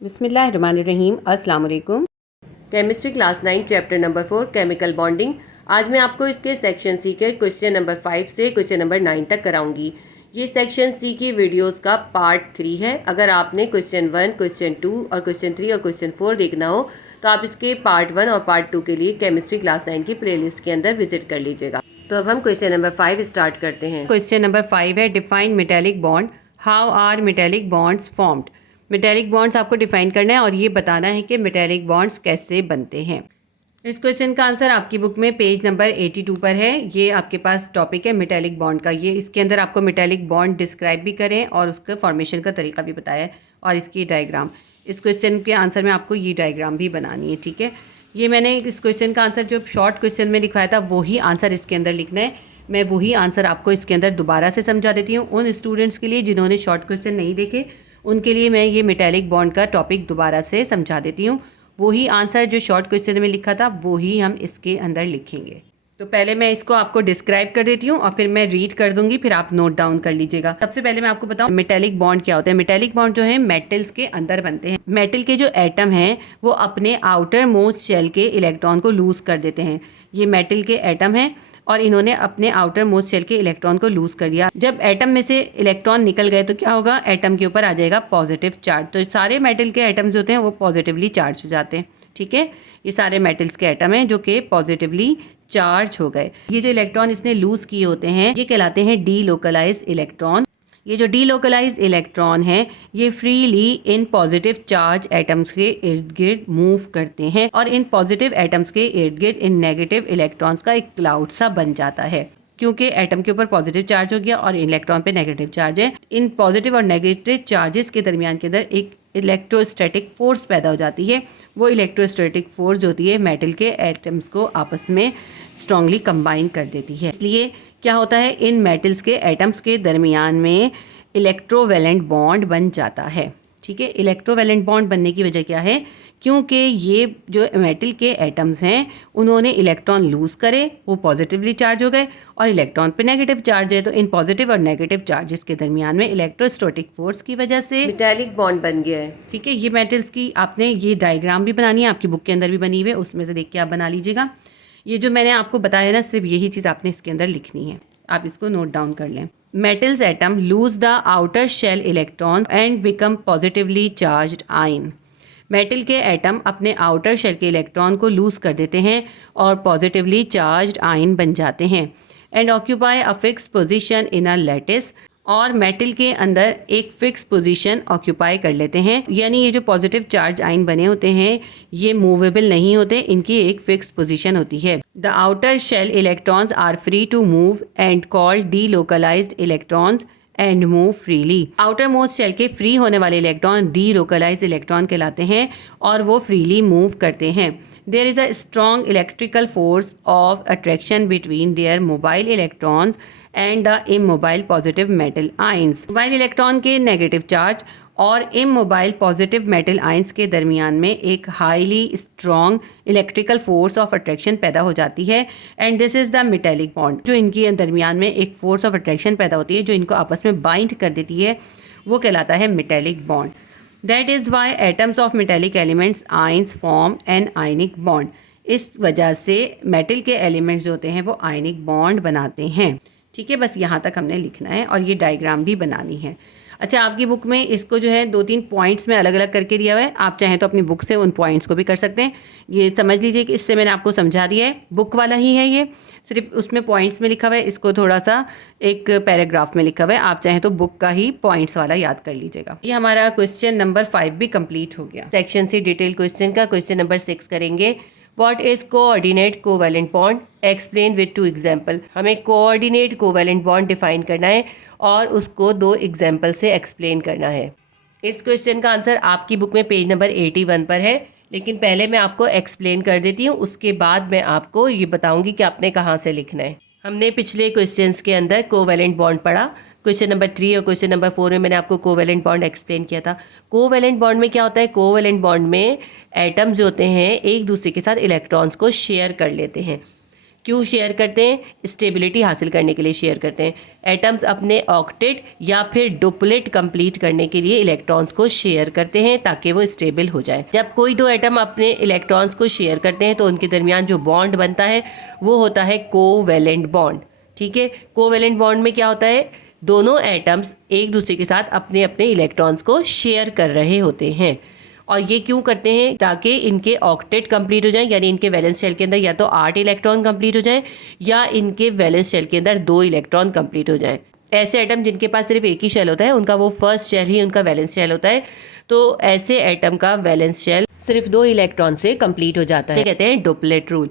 बिस्मिल्लाहिर्रहमानिर्रहीम। अस्सलाम वालेकुम। Chemistry class 9 chapter number 4 chemical bonding. आज मैं आपको इसके सेक्शन सी के क्वेश्चन नंबर 5 से क्वेश्चन नंबर 9 तक कराऊंगी। ये सेक्शन सी की वीडियोस का पार्ट 3 है। अगर आपने क्वेश्चन 1, क्वेश्चन 2 और क्वेश्चन 3 और क्वेश्चन 4 देखना हो तो आप इसके पार्ट 1 और पार्ट 2 के लिए केमिस्ट्री क्लास 9 की प्लेलिस्ट के अंदर विजिट कर लीजिएगा। तो अब हम क्वेश्चन नंबर 5 स्टार्ट करते हैं। क्वेश्चन नंबर 5 है define metallic bond. How are metallic bonds formed. Metallic bonds आपको डिफाइन करना है और ये बताना है कि मेटेलिक बॉन्ड्स कैसे बनते हैं। इस क्वेश्चन का आंसर आपकी बुक में पेज नंबर 82 पर है। ये आपके पास टॉपिक है मेटेलिक बॉन्ड का। ये इसके अंदर आपको मेटेलिक बॉन्ड डिस्क्राइब भी करें और उसका फॉर्मेशन का तरीका भी बताया है और इसकी डायग्राम। इस क्वेश्चन के आंसर में आपको ये डायग्राम भी बनानी है, ठीक है। ये मैंने इस क्वेश्चन का आंसर जो शॉर्ट क्वेश्चन में लिखवाया था वही आंसर इसके अंदर लिखना है। मैं वही आंसर आपको इसके अंदर दोबारा से समझा देती हूँ उन स्टूडेंट्स के लिए जिन्होंने शॉर्ट क्वेश्चन नहीं देखे। उनके लिए मैं ये मेटेलिक बॉन्ड का टॉपिक दोबारा से समझा देती हूँ। वही आंसर जो शॉर्ट क्वेश्चन में लिखा था वही हम इसके अंदर लिखेंगे। तो पहले मैं इसको आपको डिस्क्राइब कर देती हूँ और फिर मैं रीड कर दूंगी, फिर आप नोट डाउन कर लीजिएगा। सबसे पहले मैं आपको बताऊँ मेटेलिक बॉन्ड क्या होता है। मेटेलिक बॉन्ड जो है मेटल्स के अंदर बनते हैं। मेटल के जो एटम हैं वो अपने आउटर मोस्ट शेल के इलेक्ट्रॉन को लूज कर देते हैं। ये मेटल के एटम हैं और इन्होंने अपने आउटर मोस्ट शेल के इलेक्ट्रॉन को लूज कर दिया। जब एटम में से इलेक्ट्रॉन निकल गए तो क्या होगा, एटम के ऊपर आ जाएगा पॉजिटिव चार्ज। तो सारे मेटल के एटम्स होते हैं वो पॉजिटिवली चार्ज हो जाते हैं, ठीक है। ये सारे मेटल्स के एटम हैं जो कि पॉजिटिवली चार्ज हो गए। ये जो इलेक्ट्रॉन इसने लूज किए होते हैं ये कहलाते हैं डीलोकलाइज्ड इलेक्ट्रॉन। ये जो डीलोकलाइज्ड इलेक्ट्रॉन है ये freely in positive charge atoms के इर्द गिर्द मूव करते हैं और इन पॉजिटिव एटम्स के इर्द गिर्द इन नेगेटिव इलेक्ट्रॉन्स का एक क्लाउड सा बन जाता है। क्योंकि एटम के ऊपर पॉजिटिव चार्ज हो गया और इलेक्ट्रॉन पे नेगेटिव चार्ज है, इन पॉजिटिव और नेगेटिव चार्जेस के दरमियान के अंदर एक इलेक्ट्रोस्टैटिक फोर्स पैदा हो जाती है। वो इलेक्ट्रोस्टैटिक फोर्स जो होती है मेटल के एटम्स को आपस में स्ट्रांगली कंबाइन कर देती है। इसलिए क्या होता है, इन मेटल्स के एटम्स के दरमियान में इलेक्ट्रोवैलेंट बॉन्ड बन जाता है, ठीक है। इलेक्ट्रोवैलेंट बॉन्ड बनने की वजह क्या है, क्योंकि ये जो मेटल के एटम्स हैं उन्होंने इलेक्ट्रॉन लूज करे, वो पॉजिटिवली चार्ज हो गए और इलेक्ट्रॉन पे नेगेटिव चार्ज है। तो इन पॉजिटिव और नेगेटिव चार्जेस के दरमियान में इलेक्ट्रोस्टैटिक फोर्स की वजह से मेटेलिक बॉन्ड बन गया है, ठीक है। ये मेटल्स की आपने ये डायग्राम भी बनानी है, आपकी बुक के अंदर भी बनी हुई है, उसमें से देख के आप बना लीजिएगा। ये जो मैंने आपको बताया है ना, सिर्फ यही चीज़ आपने इसके अंदर लिखनी है। आप इसको नोट डाउन कर लें। Metals atom lose the outer shell electron and become positively charged ion. Metal के एटम अपने आउटर शेल के इलेक्ट्रॉन को लूज कर देते हैं और पॉजिटिवली चार्ज्ड आयन बन जाते हैं and occupy a fix position in a lattice. और मेटल के अंदर एक फिक्स पोजीशन ऑक्यूपाई कर लेते हैं, यानी ये जो पॉजिटिव चार्ज आयन बने होते हैं ये मूवेबल नहीं होते, इनकी एक फिक्स पोजीशन होती है। The outer shell electrons are free to move and called delocalised electrons and move freely. Outer most shell के फ्री होने वाले इलेक्ट्रॉन डीलोकलाइज्ड इलेक्ट्रॉन कहलाते हैं और वो फ्रीली मूव करते हैं। There is a strong electrical force of attraction between their mobile electrons and the immobile positive metal ions. Mobile electron के नेगेटिव चार्ज और इमोबाइल पॉजिटिव मेटल आयंस के दरमियान में एक highly strong electrical force of attraction पैदा हो जाती है and this is the metallic bond. जो इनके दरमियान में एक फोर्स ऑफ अट्रैक्शन पैदा होती है जो इनको आपस में बाइंड कर देती है वो कहलाता है metallic bond. That is why atoms of metallic elements ions form an ionic bond. इस वजह से मेटल के एलिमेंट्स जो होते हैं वो आयनिक बॉन्ड बनाते हैं, ठीक है। बस यहाँ तक हमने लिखना है और ये डायग्राम भी बनानी है। अच्छा, आपकी बुक में इसको जो है 2-3 पॉइंट्स में अलग अलग करके दिया हुआ है। आप चाहें तो अपनी बुक से उन पॉइंट्स को भी कर सकते हैं। ये समझ लीजिए कि इससे मैंने आपको समझा दिया है, बुक वाला ही है ये, सिर्फ उसमें पॉइंट्स में लिखा हुआ है, इसको थोड़ा सा एक पैराग्राफ में लिखा हुआ है। आप चाहें तो बुक का ही पॉइंट्स वाला याद कर लीजिएगा। ये हमारा क्वेश्चन नंबर 5 भी कंप्लीट हो गया। सेक्शन सी डिटेल क्वेश्चन का क्वेश्चन नंबर 6 करेंगे। What is coordinate covalent bond? Explain with 2 example। हमें coordinate covalent bond डिफाइन करना है और उसको 2 एग्जाम्पल से एक्सप्लेन करना है। इस क्वेश्चन का आंसर आपकी बुक में पेज नंबर 81 पर है, लेकिन पहले मैं आपको एक्सप्लेन कर देती हूँ, उसके बाद मैं आपको ये बताऊँगी कि आपने कहाँ से लिखना है। हमने पिछले क्वेश्चंस के अंदर कोवैलेंट बॉन्ड पढ़ा। क्वेश्चन नंबर 3 और क्वेश्चन नंबर 4 में मैंने आपको कोवैलेंट बॉन्ड एक्सप्लेन किया था। कोवैलेंट बॉन्ड में क्या होता है, कोवैलेंट बॉन्ड में एटम्स जो होते हैं एक दूसरे के साथ इलेक्ट्रॉन्स को शेयर कर लेते हैं। क्यों शेयर करते हैं? स्टेबिलिटी हासिल करने के लिए शेयर करते हैं। एटम्स अपने ऑक्टेट या फिर डुप्लेट कंप्लीट करने के लिए इलेक्ट्रॉन्स को शेयर करते हैं ताकि वो स्टेबल हो जाए। जब कोई दो एटम अपने इलेक्ट्रॉन्स को शेयर करते हैं तो उनके दरमियान जो बॉन्ड बनता है वो होता है कोवैलेंट बॉन्ड। ठीक है, कोवैलेंट बॉन्ड में क्या होता है? दोनों एटम्स एक दूसरे के साथ अपने अपने इलेक्ट्रॉन्स को शेयर कर रहे होते हैं। और ये क्यों करते हैं? ताकि इनके ऑक्टेट कंप्लीट हो जाए, यानी इनके वैलेंस शेल के अंदर या तो 8 इलेक्ट्रॉन कंप्लीट हो जाए या इनके वैलेंस शेल के अंदर 2 इलेक्ट्रॉन कंप्लीट हो जाए। ऐसे एटम जिनके पास सिर्फ एक ही शेल होता है उनका वो फर्स्ट शेल ही उनका वैलेंस शेल होता है, तो ऐसे एटम का वैलेंस शेल सिर्फ 2 इलेक्ट्रॉन से कंप्लीट हो जाता है। कहते हैं डुप्लेट रूल।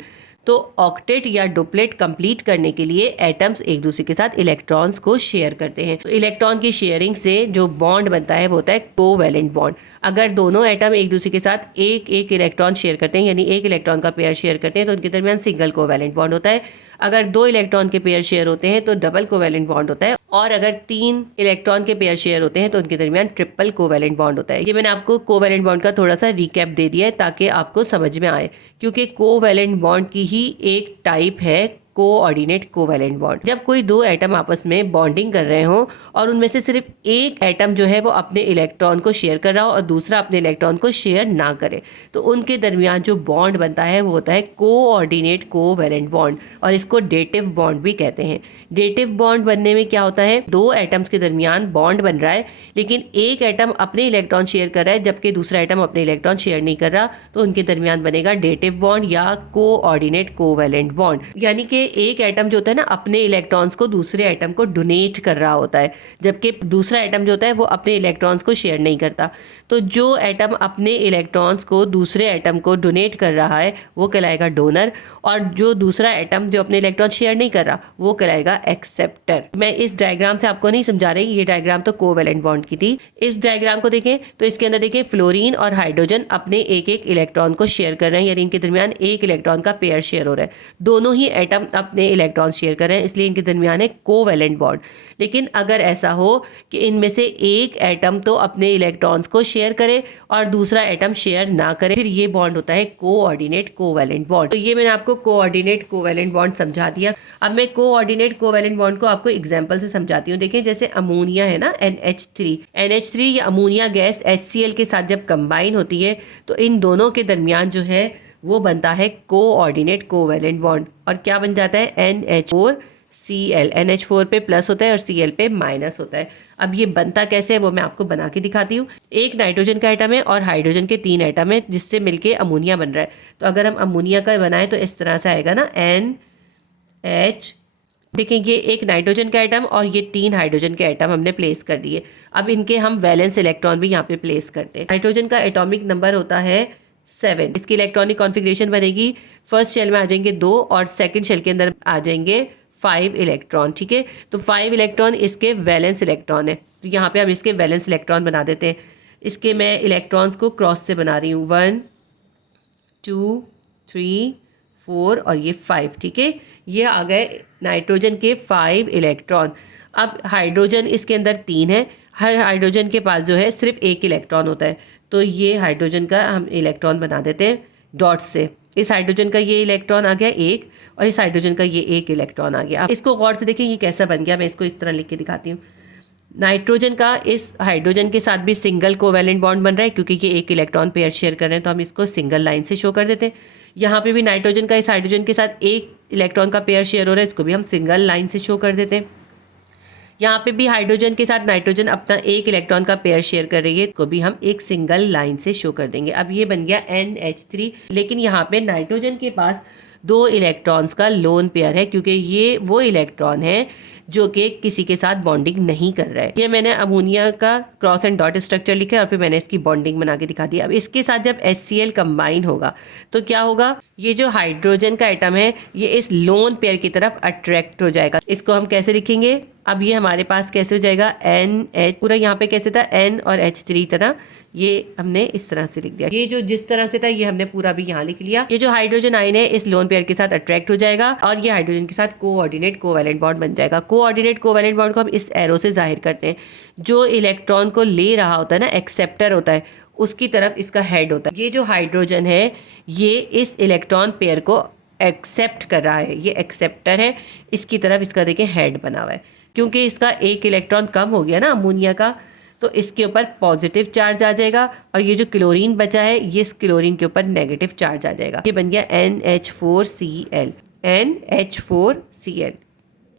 तो ऑक्टेट या डुप्लेट कंप्लीट करने के लिए एटम्स एक दूसरे के साथ इलेक्ट्रॉन्स को शेयर करते हैं। तो इलेक्ट्रॉन की शेयरिंग से जो बॉन्ड बनता है वो होता है कोवैलेंट बॉन्ड। अगर दोनों एटम एक दूसरे के साथ एक एक इलेक्ट्रॉन शेयर करते हैं, यानी एक इलेक्ट्रॉन का पेयर शेयर करते हैं, तो उनके दरमियान सिंगल कोवैलेंट बॉन्ड होता है। अगर 2 इलेक्ट्रॉन के पेयर शेयर होते हैं तो डबल कोवैलेंट बॉन्ड होता है, और अगर 3 इलेक्ट्रॉन के पेयर शेयर होते हैं तो उनके दरमियान ट्रिपल कोवैलेंट बॉन्ड होता है। ये मैंने आपको कोवैलेंट बॉन्ड का थोड़ा सा रिकैप दे दिया है ताकि आपको समझ में आए, क्योंकि कोवैलेंट बॉन्ड की ही एक टाइप है कोऑर्डिनेट कोवैलेंट बॉन्ड। जब कोई दो एटम आपस में बॉन्डिंग कर रहे हो और उनमें से सिर्फ एक एटम जो है वो अपने इलेक्ट्रॉन को शेयर कर रहा हो और दूसरा अपने इलेक्ट्रॉन को शेयर ना करे, तो उनके दरमियान जो बॉन्ड बनता है वो होता है कोऑर्डिनेट कोवैलेंट बॉन्ड, और इसको डेटिव बॉन्ड भी कहते हैं। डेटिव बॉन्ड बनने में क्या होता है? 2 एटम्स के दरमियान बॉन्ड बन रहा है, लेकिन एक एटम अपने इलेक्ट्रॉन शेयर कर रहा है जबकि दूसरा एटम अपने इलेक्ट्रॉन शेयर नहीं कर रहा, तो उनके दरमियान बनेगा डेटिव बॉन्ड या कोऑर्डिनेट कोवैलेंट बॉन्ड। यानी कि एक एटम जो होता है ना अपने इलेक्ट्रॉन्स को दूसरे एटम को डोनेट कर रहा होता है, जबकि दूसरा एटम जो होता है वो अपने इलेक्ट्रॉन्स को शेयर नहीं करता। तो जो एटम अपने इलेक्ट्रॉन्स को दूसरे एटम को डोनेट कर रहा है वो कहलाएगा डोनर, और जो दूसरा एटम जो अपने इलेक्ट्रॉन शेयर नहीं कर रहा वो कहलाएगा एक्सेप्टर। मैं इस डायग्राम से आपको नहीं समझा रही, ये डायग्राम तो कोवैलेंट बॉन्ड की थी। इस डायग्राम को देखें तो इसके अंदर देखें फ्लोरीन और हाइड्रोजन अपने एक एक इलेक्ट्रॉन को शेयर कर रहे हैं, यानी इनके दरमियान एक इलेक्ट्रॉन का पेयर शेयर हो रहा है। दोनों ही एटम अपने इलेक्ट्रॉन शेयर कर रहे हैं, इसलिए इनके दरमियान है कोवैलेंट बॉन्ड। लेकिन अगर ऐसा हो कि इनमें से एक एटम तो अपने इलेक्ट्रॉन्स को शेयर करे और दूसरा एटम शेयर ना करे, फिर ये बॉन्ड होता है कोऑर्डिनेट कोवैलेंट बॉन्ड। तो ये मैंने आपको कोऑर्डिनेट कोवैलेंट बॉन्ड समझा दिया। अब मैं कोऑर्डिनेट कोवैलेंट बॉन्ड को आपको एग्जांपल से समझाती हूँ। देखिए जैसे अमोनिया है ना, NH3 या अमोनिया गैस HCl के साथ जब कंबाइन होती है तो इन दोनों के दरमियान जो है वो बनता है कोऑर्डिनेट कोवैलेंट बॉन्ड, और क्या बन जाता है? NH4Cl। NH4 पे प्लस होता है और Cl पे माइनस होता है। अब ये बनता कैसे है वो मैं आपको बना के दिखाती हूँ। एक नाइट्रोजन का एटम है और हाइड्रोजन के 3 एटम है जिससे मिलके अमोनिया बन रहा है। तो अगर हम अमोनिया का बनाएं तो इस तरह से आएगा ना, NH। देखिए ये एक नाइट्रोजन का एटम और ये 3 हाइड्रोजन के एटम हमने प्लेस कर दिए। अब इनके हम वैलेंस इलेक्ट्रॉन भी यहाँ पे प्लेस करते हैं। नाइट्रोजन का एटॉमिक नंबर होता है 7। इसकी इलेक्ट्रॉनिक कॉन्फ़िगरेशन बनेगी, फर्स्ट शेल में आ जाएंगे 2 और सेकंड शेल के अंदर आ जाएंगे 5 इलेक्ट्रॉन। ठीक है, तो 5 इलेक्ट्रॉन इसके वैलेंस इलेक्ट्रॉन है, तो यहाँ पे हम इसके वैलेंस इलेक्ट्रॉन बना देते हैं। इसके मैं इलेक्ट्रॉन्स को क्रॉस से बना रही हूँ, 1 2 3 4 और ये 5। ठीक है, ये आ गए नाइट्रोजन के 5 इलेक्ट्रॉन। अब हाइड्रोजन इसके अंदर 3 है, हर हाइड्रोजन के पास जो है सिर्फ एक इलेक्ट्रॉन होता है, तो ये हाइड्रोजन का हम इलेक्ट्रॉन बना देते हैं डॉट से। इस हाइड्रोजन का ये इलेक्ट्रॉन आ गया 1 और इस हाइड्रोजन का ये 1 इलेक्ट्रॉन आ गया। अब इसको गौर से देखिए ये कैसा बन गया, मैं इसको इस तरह लिख के दिखाती हूँ। नाइट्रोजन का इस हाइड्रोजन के साथ भी सिंगल कोवैलेंट बॉन्ड बन रहा है क्योंकि ये एक इलेक्ट्रॉन पेयर शेयर कर रहे हैं, तो हम इसको सिंगल लाइन से शो कर देते हैं। यहाँ पे भी नाइट्रोजन का इस हाइड्रोजन के साथ एक इलेक्ट्रॉन का पेयर शेयर हो रहा है, इसको भी हम सिंगल लाइन से शो कर देते हैं। यहाँ पे भी हाइड्रोजन के साथ नाइट्रोजन अपना एक इलेक्ट्रॉन का पेयर शेयर कर रही है, इसको भी हम एक सिंगल लाइन से शो कर देंगे। अब ये बन गया NH3, लेकिन यहाँ पे नाइट्रोजन के पास 2 इलेक्ट्रॉन्स का लोन पेयर है क्योंकि ये वो इलेक्ट्रॉन है जो कि किसी के साथ बॉन्डिंग नहीं कर रहा है। ये मैंने अमोनिया का क्रॉस एंड डॉट स्ट्रक्चर लिखा है और फिर मैंने इसकी बॉन्डिंग बना के दिखा दी। अब इसके साथ जब HCl कंबाइन होगा तो क्या होगा, ये जो हाइड्रोजन का एटम है ये इस लोन पेयर की तरफ अट्रैक्ट हो जाएगा। इसको हम कैसे लिखेंगे? अब ये हमारे पास कैसे हो जाएगा, NH पूरा यहाँ पे कैसे था, N और H3 तरह, ये हमने इस तरह से लिख दिया। ये जो जिस तरह से था ये हमने पूरा भी यहाँ लिख लिया। ये जो हाइड्रोजन आयन है इस लोन पेयर के साथ अट्रैक्ट हो जाएगा और ये हाइड्रोजन के साथ कोऑर्डिनेट कोवैलेंट बॉन्ड बन जाएगा। कोऑर्डिनेट कोवैलेंट बॉन्ड को हम इस एरो से जाहिर करते हैं। जो इलेक्ट्रॉन को ले रहा होता है ना, एक्सेप्टर होता है, उसकी तरफ इसका हेड होता है। ये जो हाइड्रोजन है ये इस इलेक्ट्रॉन पेयर को एक्सेप्ट कर रहा है, ये एक्सेप्टर है, इसकी तरफ इसका देखिए हेड बना हुआ है। क्योंकि इसका एक इलेक्ट्रॉन कम हो गया ना अमोनिया का, तो इसके ऊपर पॉजिटिव चार्ज आ जाएगा और ये जो क्लोरीन बचा है ये इस क्लोरीन के ऊपर नेगेटिव चार्ज आ जाएगा। ये बन गया NH4Cl। NH4Cl,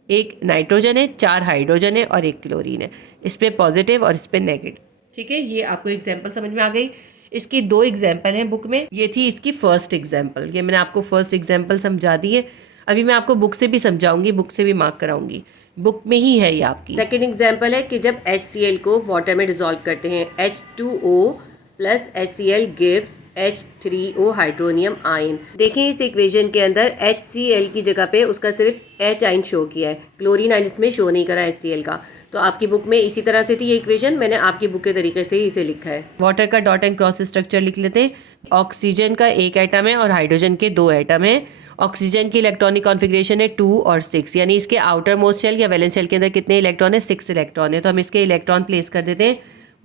एक नाइट्रोजन है, 4 हाइड्रोजन है और एक क्लोरीन है, इस पे पॉजिटिव और इस पे नेगेटिव। ठीक है, ये आपको एग्जांपल समझ में आ गई। इसकी 2 एग्जांपल हैं बुक में, ये थी इसकी फर्स्ट एग्जांपल, ये मैंने आपको फर्स्ट एग्जांपल समझा दी है। अभी मैं आपको बुक से भी समझाऊंगी, बुक से भी मार्क कराऊंगी, बुक में ही है ये आपकी। सेकेंड एग्जांपल है कि जब HCl को वाटर में डिसॉल्व करते हैं, H2O plus HCl gives H3O hydronium ion. देखें इस इक्वेशन के अंदर HCl की जगह पे उसका सिर्फ H आयन शो किया है, क्लोरीन आयन इसमें शो नहीं करा HCl का। तो आपकी बुक में इसी तरह से थी ये इक्वेशन, मैंने आपकी बुक के तरीके से ही इसे लिखा है। वाटर का डॉट एंड क्रॉस स्ट्रक्चर लिख लेते हैं। ऑक्सीजन का 1 एटम है और हाइड्रोजन के 2 एटम है। ऑक्सीजन की इलेक्ट्रॉनिक कॉन्फ़िगरेशन है 2 और 6, यानी इसके आउटर मोस्ट शेल या वैलेंस शेल के अंदर कितने इलेक्ट्रॉन है? 6 इलेक्ट्रॉन है। तो हम इसके इलेक्ट्रॉन प्लेस कर देते हैं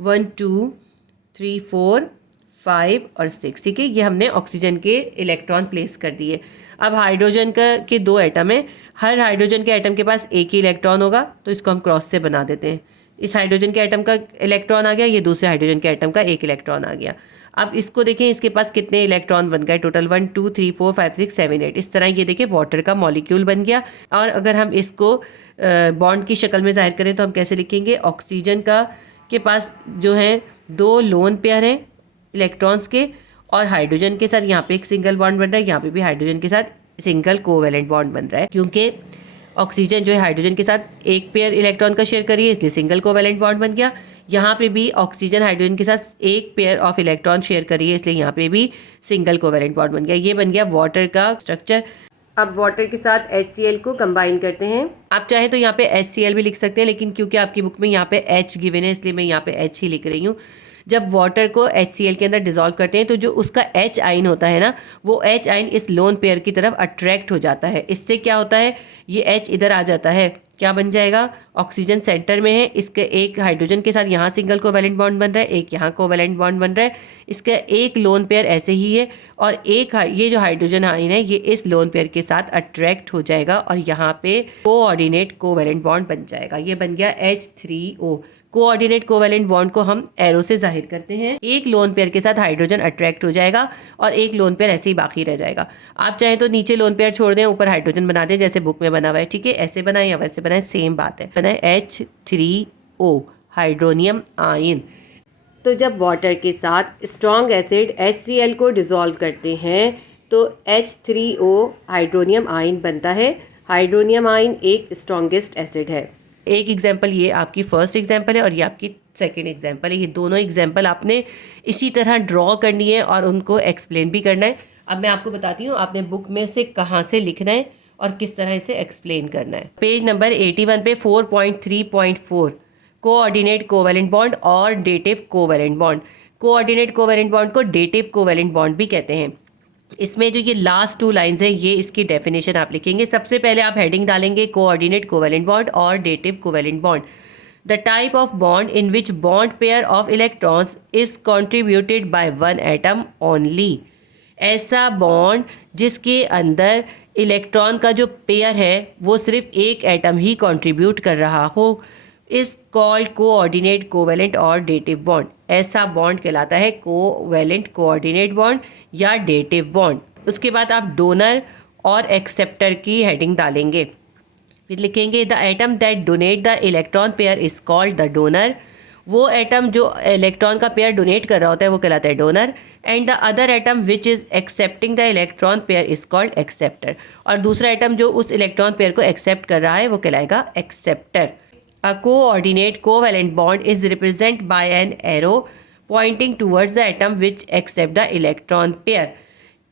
1 2 3 4 5 और 6। ठीक है, ये हमने ऑक्सीजन के इलेक्ट्रॉन प्लेस कर दिए। अब हाइड्रोजन के 2 एटम है, हर हाइड्रोजन के एटम के पास एक ही इलेक्ट्रॉन होगा, तो इसको हम क्रॉस से बना देते हैं। इस हाइड्रोजन के एटम का इलेक्ट्रॉन आ गया, ये दूसरे हाइड्रोजन के एटम का एक इलेक्ट्रॉन आ गया। अब इसको देखें, इसके पास कितने इलेक्ट्रॉन बन गए टोटल? 1 2 3 4 5 6 7 8। इस तरह ये देखिए वाटर का मॉलिक्यूल बन गया। और अगर हम इसको बॉन्ड की शक्ल में जाहिर करें तो हम कैसे लिखेंगे? ऑक्सीजन के पास जो है 2 लोन पेयर हैं इलेक्ट्रॉन्स के, और हाइड्रोजन के साथ यहाँ पे एक सिंगल बॉन्ड बन रहा है, यहाँ पे भी हाइड्रोजन के साथ सिंगल कोवेलेंट बॉन्ड बन रहा है। क्योंकि ऑक्सीजन जो है हाइड्रोजन के साथ एक पेयर इलेक्ट्रॉन का शेयर करिए, इसलिए सिंगल कोवेलेंट बॉन्ड बन गया। यहाँ पे भी ऑक्सीजन हाइड्रोजन के साथ एक पेयर ऑफ इलेक्ट्रॉन शेयर करिए, इसलिए यहाँ पे भी सिंगल कोवेलेंट बॉन्ड बन गया। ये बन गया वाटर का स्ट्रक्चर। अब वाटर के साथ HCl को कंबाइन करते हैं। आप चाहें तो यहाँ पे HCl भी लिख सकते हैं, लेकिन क्योंकि आपकी बुक में यहाँ पे H गिवन है इसलिए मैं यहाँ पे H ही लिख रही हूँ। जब वाटर को HCl के अंदर डिसॉल्व करते हैं तो जो उसका H आयन होता है ना, वो H आयन इस लोन पेयर की तरफ अट्रैक्ट हो जाता है। इससे क्या होता है, ये H इधर आ जाता है, क्या बन जाएगा? ऑक्सीजन सेंटर में है, इसके एक हाइड्रोजन के साथ यहाँ सिंगल कोवेलेंट बॉन्ड बन रहा है, एक यहाँ कोवेलेंट बॉन्ड बन रहा है, इसका एक लोन पेयर ऐसे ही है, और एक ये जो हाइड्रोजन आयन है ये इस लोन पेयर के साथ अट्रैक्ट हो जाएगा और यहाँ पे कोऑर्डिनेट कोवेलेंट बॉन्ड बन जाएगा। ये बन गया H3O। कोऑर्डिनेट कोवेलेंट बॉन्ड को हम एरो से जाहिर करते हैं। एक लोन पेयर के साथ हाइड्रोजन अट्रैक्ट हो जाएगा और एक लोन पेयर ऐसे ही बाकी रह जाएगा। आप चाहें तो नीचे लोन पेयर छोड़ दें, ऊपर हाइड्रोजन बना दें जैसे बुक में बना हुआ है। ठीक है, ऐसे बनाए या वैसे बनाए सेम बात है। बनाए H3O हाइड्रोनियम आयन। तो जब वाटर के साथ स्ट्रॉन्ग एसिड HCl को डिसॉल्व करते हैं तो H3O हाइड्रोनियम आयन बनता है। हाइड्रोनियम आयन एक स्ट्रॉन्गेस्ट एसिड है। एक एग्जांपल ये आपकी फर्स्ट एग्जांपल है और ये आपकी सेकंड एग्जांपल है। ये दोनों एग्जांपल आपने इसी तरह ड्रॉ करनी है और उनको एक्सप्लेन भी करना है। अब मैं आपको बताती हूँ आपने बुक में से कहाँ से लिखना है और किस तरह इसे एक्सप्लेन करना है। पेज नंबर 81 पे 4.3.4 कोऑर्डिनेट कोवेलेंट बॉन्ड और dative covalent bond. Coordinate covalent bond को डेटिव कोवेलेंट बॉन्ड भी कहते हैं। इसमें जो ये लास्ट 2 लाइंस है ये इसकी डेफिनेशन आप लिखेंगे। सबसे पहले आप हेडिंग डालेंगे कोऑर्डिनेट कोवेलेंट बॉन्ड और dative covalent bond. The type of bond in which bond pair of electrons is contributed bye 1 atom only. ऐसा बॉन्ड जिसके अंदर इलेक्ट्रॉन का जो पेयर है वो सिर्फ एक एटम ही कॉन्ट्रीब्यूट कर रहा हो इज कॉल्ड कोऑर्डिनेट कोवेलेंट और डेटिव बॉन्ड। ऐसा बॉन्ड कहलाता है कोवेलेंट कोऑर्डिनेट बॉन्ड या डेटिव बॉन्ड। उसके बाद आप डोनर और एक्सेप्टर की हेडिंग डालेंगे। फिर लिखेंगे the atom that donate the electron pair is called the donor. वो एटम जो इलेक्ट्रॉन का पेयर डोनेट कर रहा होता है वो कहलाता है donor. And the other atom which is accepting the electron pair is called acceptor. और दूसरा एटम जो उस इलेक्ट्रॉन पेयर को एक्सेप्ट कर रहा है वो कहलाएगा acceptor. A coordinate covalent bond is represented by an arrow pointing towards the atom which accept the electron pair.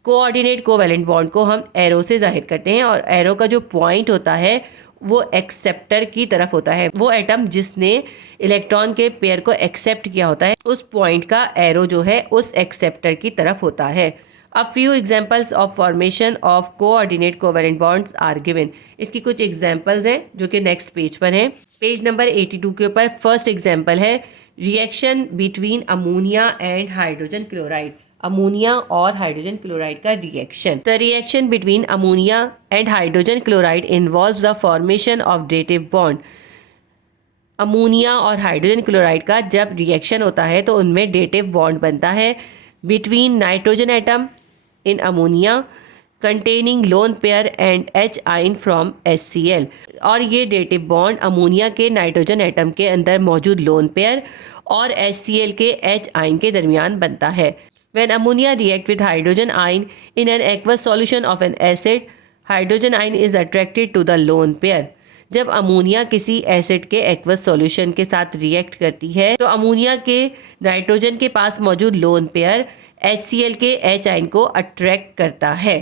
Coordinate covalent bond को हम एरो से जाहिर करते हैं और एरो का जो पॉइंट होता है वो एक्सेप्टर की तरफ होता है। वो एटम जिसने इलेक्ट्रॉन के पेयर को एक्सेप्ट किया होता है उस पॉइंट का एरो जो है उस एक्सेप्टर की तरफ होता है। अब few examples of formation of coordinate covalent bonds are given. इसकी कुछ एग्जाम्पल्स हैं जो कि नेक्स्ट पेज पर हैं। पेज नंबर 82 के ऊपर फर्स्ट एग्जाम्पल है reaction between ammonia and hydrogen chloride. Ammonia और हाइड्रोजन क्लोराइड का reaction. The reaction between ammonia and hydrogen chloride involves the formation of dative bond. Ammonia और हाइड्रोजन क्लोराइड का जब रिएक्शन होता है तो उनमें डेटिव बॉन्ड बनता है between nitrogen atom in ammonia containing lone pair and H आइन फ्रॉम HCl। और ये डेटिव बॉन्ड अमोनिया के नाइट्रोजन एटम के अंदर मौजूद लोन पेयर और HCl के H आइन के दरमियान बनता है। When ammonia react with hydrogen ion in an aqueous solution of an acid, hydrogen ion is attracted to the lone pair। जब अमोनिया किसी एसिड के एक्वस सॉल्यूशन के साथ रिएक्ट करती है तो अमोनिया के नाइट्रोजन के पास मौजूद लोन पेयर HCl के H आइन को अट्रैक्ट करता है।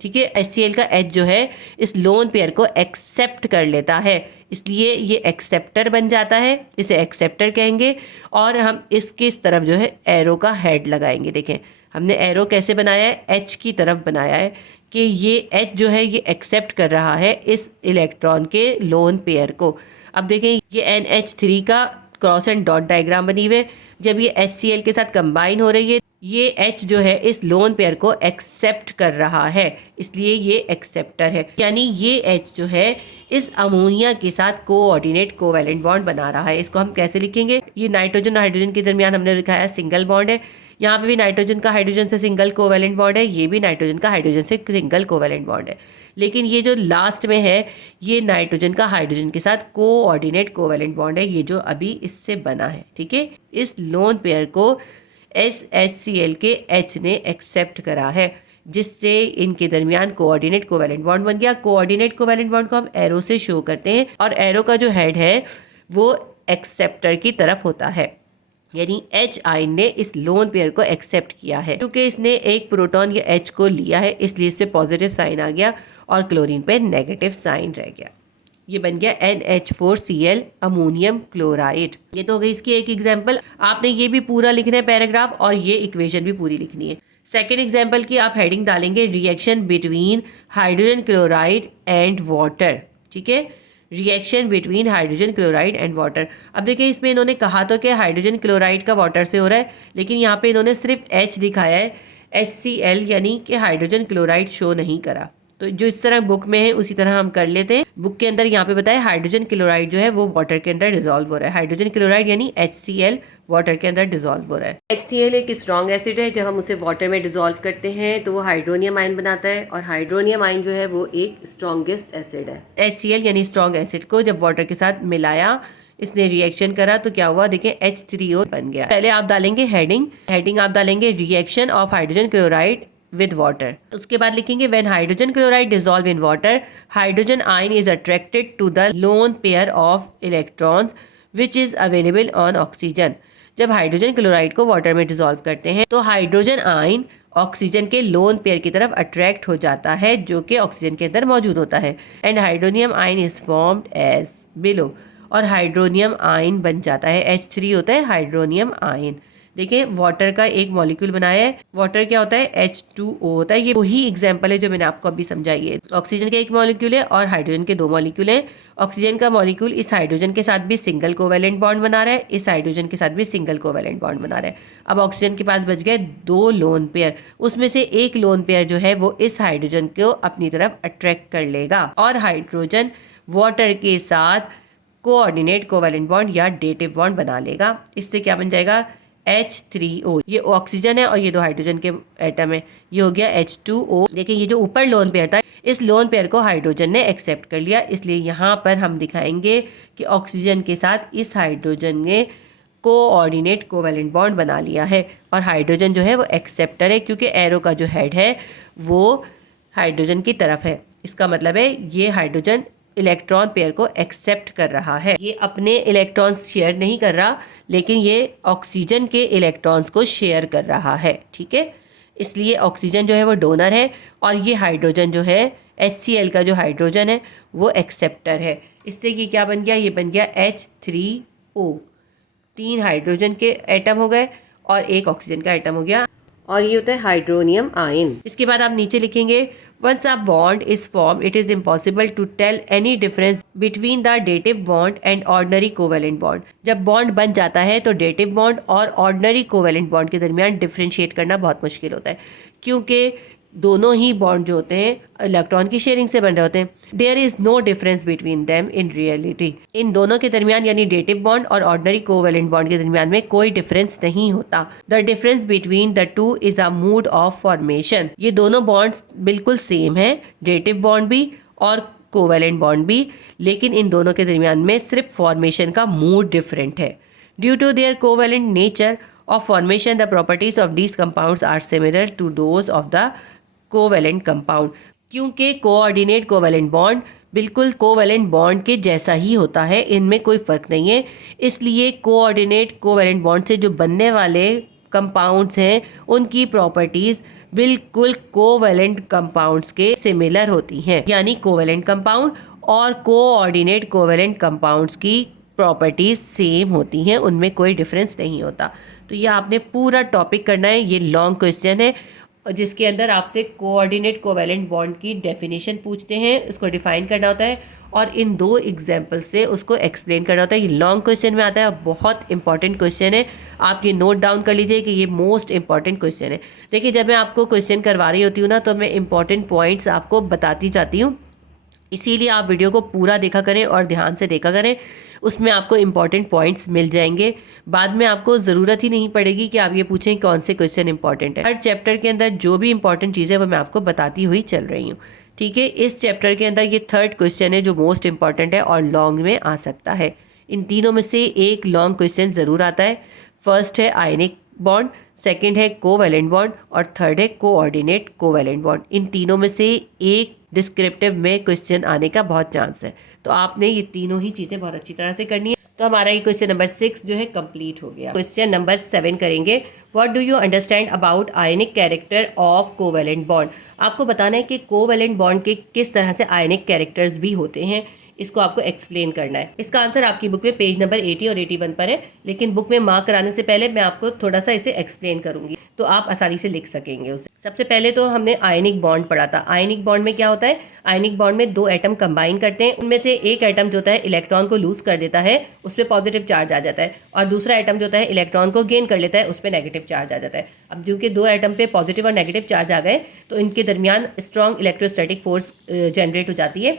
ठीक है, HCl का H जो है इस लोन पेयर को एक्सेप्ट कर लेता है, इसलिए ये एक्सेप्टर बन जाता है, इसे एक्सेप्टर कहेंगे। और हम इसके इस तरफ जो है एरो का हेड लगाएंगे। देखें हमने एरो कैसे बनाया है, H की तरफ बनाया है कि ये H जो है ये एक्सेप्ट कर रहा है इस इलेक्ट्रॉन के लोन पेयर को। अब देखें ये NH3 का क्रॉस एंड डॉट डायग्राम बनी हुई है। जब ये HCl के साथ कंबाइन हो रही है ये H जो है इस लोन पेयर को एक्सेप्ट कर रहा है, इसलिए ये एक्सेप्टर है। यानी ये H जो है इस अमोनिया के साथ कोऑर्डिनेट कोवैलेंट बॉन्ड बना रहा है। इसको हम कैसे लिखेंगे, ये नाइट्रोजन हाइड्रोजन के दरमियान हमने लिखा है सिंगल बॉन्ड है। यहाँ पे भी नाइट्रोजन का हाइड्रोजन से सिंगल कोवैलेंट बॉन्ड है, ये भी नाइट्रोजन का हाइड्रोजन से सिंगल कोवैलेंट बॉन्ड है। लेकिन ये जो लास्ट में है ये नाइट्रोजन का हाइड्रोजन के साथ कोऑर्डिनेट कोवैलेंट बॉन्ड है, ये जो अभी इससे बना है। ठीक है, इस लोन पेयर को HCl के H ने एक्सेप्ट करा है, जिससे इनके दरमियान कोऑर्डिनेट कोवैलेंट बॉन्ड बन गया। कोऑर्डिनेट कोवैलेंट बॉन्ड को हम एरो से शो करते हैं और एरो का जो हेड है वो एक्सेप्टर की तरफ होता है, यानी H आइन ने इस लोन पेयर को एक्सेप्ट किया है। क्योंकि इसने एक प्रोटॉन या H को लिया है इसलिए इससे पॉजिटिव साइन आ गया और क्लोरीन पे नेगेटिव साइन रह गया। ये बन गया NH4Cl अमोनियम क्लोराइड। ये तो हो गई इसकी एक एग्जांपल। आपने ये भी पूरा लिखना है पैराग्राफ और ये इक्वेशन भी पूरी लिखनी है। सेकेंड एग्जांपल की आप हेडिंग डालेंगे reaction between hydrogen chloride and water. ठीक है, reaction between hydrogen chloride and water. अब देखिए इसमें इन्होंने कहा तो कि हाइड्रोजन क्लोराइड का वाटर से हो रहा है, लेकिन यहाँ पे इन्होंने सिर्फ H दिखाया है, HCl यानी कि हाइड्रोजन क्लोराइड शो नहीं करा। तो जो इस तरह बुक में है उसी तरह हम कर लेते हैं। बुक के अंदर यहाँ पे बताया हाइड्रोजन क्लोराइड जो है वो वाटर के अंदर डिसॉल्व हो रहा है। हाइड्रोजन क्लोराइड यानी HCl वाटर के अंदर डिसॉल्व हो रहा है। HCl एक स्ट्रॉन्ग एसिड है, जब हम उसे वाटर में डिसॉल्व करते हैं तो वो हाइड्रोनियम आयन बनाता है और हाइड्रोनियम आयन जो है वो एक स्ट्रॉन्गेस्ट एसिड है। HCl यानी स्ट्रॉन्ग एसिड को जब वाटर के साथ मिलाया, इसने रिएक्शन करा तो क्या हुआ, देखिए H3O बन गया। पहले आप डालेंगे हेडिंग आप डालेंगे reaction of hydrogen chloride with water। उसके बाद लिखेंगे when hydrogen chloride dissolve in water, hydrogen ion is attracted to the lone pair of electrons which is available on oxygen। जब हाइड्रोजन क्लोराइड को वाटर में dissolve करते हैं तो hydrogen ion oxygen के लोन पेयर की तरफ अट्रैक्ट हो जाता है जो कि ऑक्सीजन के अंदर मौजूद होता है। And hydronium ion is formed as below, और हाइड्रोनियम आयन बन जाता है, H3 होता है हाइड्रोनियम आयन। देखिए वाटर का एक मॉलिक्यूल बनाया है, वाटर क्या होता है H2O होता है। ये वही एग्जांपल है जो मैंने आपको अभी समझाई है। ऑक्सीजन का एक मॉलिक्यूल है और हाइड्रोजन के दो मॉलिक्यूल हैं। ऑक्सीजन का मॉलिक्यूल इस हाइड्रोजन के साथ भी सिंगल कोवैलेंट बॉन्ड बना रहा है, इस हाइड्रोजन के साथ भी सिंगल कोवैलेंट बॉन्ड बना रहा है। अब ऑक्सीजन के पास बच गए दो लोन पेयर, उसमें से एक लोन पेयर जो है वो इस हाइड्रोजन को अपनी तरफ अट्रैक्ट कर लेगा और हाइड्रोजन वाटर के साथ कोऑर्डिनेट कोवैलेंट बॉन्ड या डेटिव बॉन्ड बना लेगा। इससे क्या बन जाएगा H3O। ये ऑक्सीजन है और ये दो हाइड्रोजन के एटम है, ये हो गया H2O। देखिए ये जो ऊपर लोन पेयर था इस लोन पेयर को हाइड्रोजन ने एक्सेप्ट कर लिया, इसलिए यहाँ पर हम दिखाएंगे कि ऑक्सीजन के साथ इस हाइड्रोजन ने कोऑर्डिनेट कोवैलेंट बॉन्ड बना लिया है और हाइड्रोजन जो है वो एक्सेप्टर है क्योंकि एरो का जो हेड है वो हाइड्रोजन की तरफ है। इसका मतलब है ये हाइड्रोजन इलेक्ट्रॉन पेयर को एक्सेप्ट कर रहा है। ये अपने इलेक्ट्रॉन्स शेयर नहीं कर रहा, लेकिन ये ऑक्सीजन के इलेक्ट्रॉन्स को शेयर कर रहा है। ठीक है, इसलिए ऑक्सीजन जो है वो डोनर है और ये हाइड्रोजन जो है HCl का जो हाइड्रोजन है वो एक्सेप्टर है। इससे ये क्या बन गया, ये बन गया H3O। 3 हाइड्रोजन के एटम हो गए और एक ऑक्सीजन का एटम हो गया। और ये होता है हाइड्रोनियम आयन। इसके बाद आप नीचे लिखेंगे once a bond is form it is impossible to tell any difference between the dative bond and ordinary covalent bond. जब बॉन्ड बन जाता है तो डेटिव बॉन्ड और ऑर्डिनरी कोवेलेंट बॉन्ड के दरमियान डिफ्रेंशिएट करना बहुत मुश्किल होता है, क्योंकि दोनों ही बॉन्ड जो होते हैं इलेक्ट्रॉन की शेयरिंग से बन रहे होते हैं। There is no difference between them in reality. इन दोनों के दरमियान यानी डेटिव बॉन्ड और ऑर्डिनरी कोवेलेंट बॉन्ड के दरमियान में कोई डिफरेंस नहीं होता। The difference between the two is a mood of formation. ये दोनों बॉन्ड्स बिल्कुल सेम है, डेटिव बॉन्ड भी और कोवेलेंट बॉन्ड भी, लेकिन इन दोनों के दरमियान में सिर्फ फॉर्मेशन का मूड डिफरेंट है। Due to their covalent nature of formation the properties of these compounds are similar to those of the covalent compound. क्योंकि कोऑर्डिनेट कोवेलेंट बॉन्ड बिल्कुल कोवेलेंट बॉन्ड के जैसा ही होता है, इनमें कोई फ़र्क नहीं है, इसलिए कोऑर्डिनेट कोवेलेंट बॉन्ड से जो बनने वाले कंपाउंड्स हैं उनकी प्रॉपर्टीज़ बिल्कुल कोवेलेंट कंपाउंड्स के सिमिलर होती हैं। यानी कोवेलेंट कंपाउंड और कोऑर्डिनेट कोवेलेंट कंपाउंड्स की प्रॉपर्टीज़ सेम होती हैं, उनमें कोई डिफरेंस नहीं होता। तो ये आपने पूरा टॉपिक करना है। ये लॉन्ग क्वेश्चन है जिसके अंदर आपसे कोऑर्डिनेट कोवेलेंट बॉन्ड की डेफिनेशन पूछते हैं, उसको डिफाइन करना होता है और इन 2 एग्जाम्पल से उसको एक्सप्लेन करना होता है। ये लॉन्ग क्वेश्चन में आता है और बहुत इंपॉर्टेंट क्वेश्चन है। आप ये नोट डाउन कर लीजिए कि ये मोस्ट इंपॉर्टेंट क्वेश्चन है। देखिए, जब मैं आपको क्वेश्चन करवा रही होती हूँ ना, तो मैं इंपॉर्टेंट पॉइंट्स आपको बताती जाती हूँ, इसीलिए आप वीडियो को पूरा देखा करें और ध्यान से देखा करें, उसमें आपको इंपॉर्टेंट पॉइंट्स मिल जाएंगे। बाद में आपको ज़रूरत ही नहीं पड़ेगी कि आप ये पूछें कौन से क्वेश्चन इंपॉर्टेंट है। हर चैप्टर के अंदर जो भी इंपॉर्टेंट चीज़ है वो मैं आपको बताती हुई चल रही हूँ, ठीक है। इस चैप्टर के अंदर ये 3rd क्वेश्चन है जो मोस्ट इंपॉर्टेंट है और लॉन्ग में आ सकता है। इन तीनों में से एक लॉन्ग क्वेश्चन ज़रूर आता है। फर्स्ट है आयनिक बॉन्ड, सेकेंड है कोवेलेंट बॉन्ड और थर्ड है कोऑर्डिनेट कोवेलेंट बॉन्ड। इन तीनों में से एक डिस्क्रिप्टिव में क्वेश्चन आने का बहुत चांस है, तो आपने ये तीनों ही चीज़ें बहुत अच्छी तरह से करनी है। तो हमारा ये क्वेश्चन नंबर 6 जो है कंप्लीट हो गया। क्वेश्चन नंबर 7 करेंगे, what do you understand about ionic character of covalent bond. आपको बताना है कि कोवेलेंट बॉन्ड के किस तरह से आयनिक कैरेक्टर्स भी होते हैं, इसको आपको एक्सप्लेन करना है। इसका आंसर आपकी बुक में पेज नंबर 80 और 81 पर है, लेकिन बुक में मार्क कराने से पहले मैं आपको थोड़ा सा इसे एक्सप्लेन करूंगी तो आप आसानी से लिख सकेंगे उसे। सबसे पहले तो हमने आयनिक बॉन्ड पढ़ा था। आयनिक बॉन्ड में क्या होता है, आयनिक बॉन्ड में 2 एटम कंबाइन करते हैं, उनमें से एक एटम जो होता है इलेक्ट्रॉन को लूज कर देता है, उस पर पॉजिटिव चार्ज आ जाता है, और दूसरा एटम जो होता है इलेक्ट्रॉन को गेन कर लेता है, उस पर नेगेटिव चार्ज आ जाता है। अब क्योंकि 2 एटम पे पॉजिटिव और नेगेटिव चार्ज आ गए तो इनके दरमियान स्ट्रॉन्ग इलेक्ट्रोस्टैटिक फोर्स जनरेट हो जाती है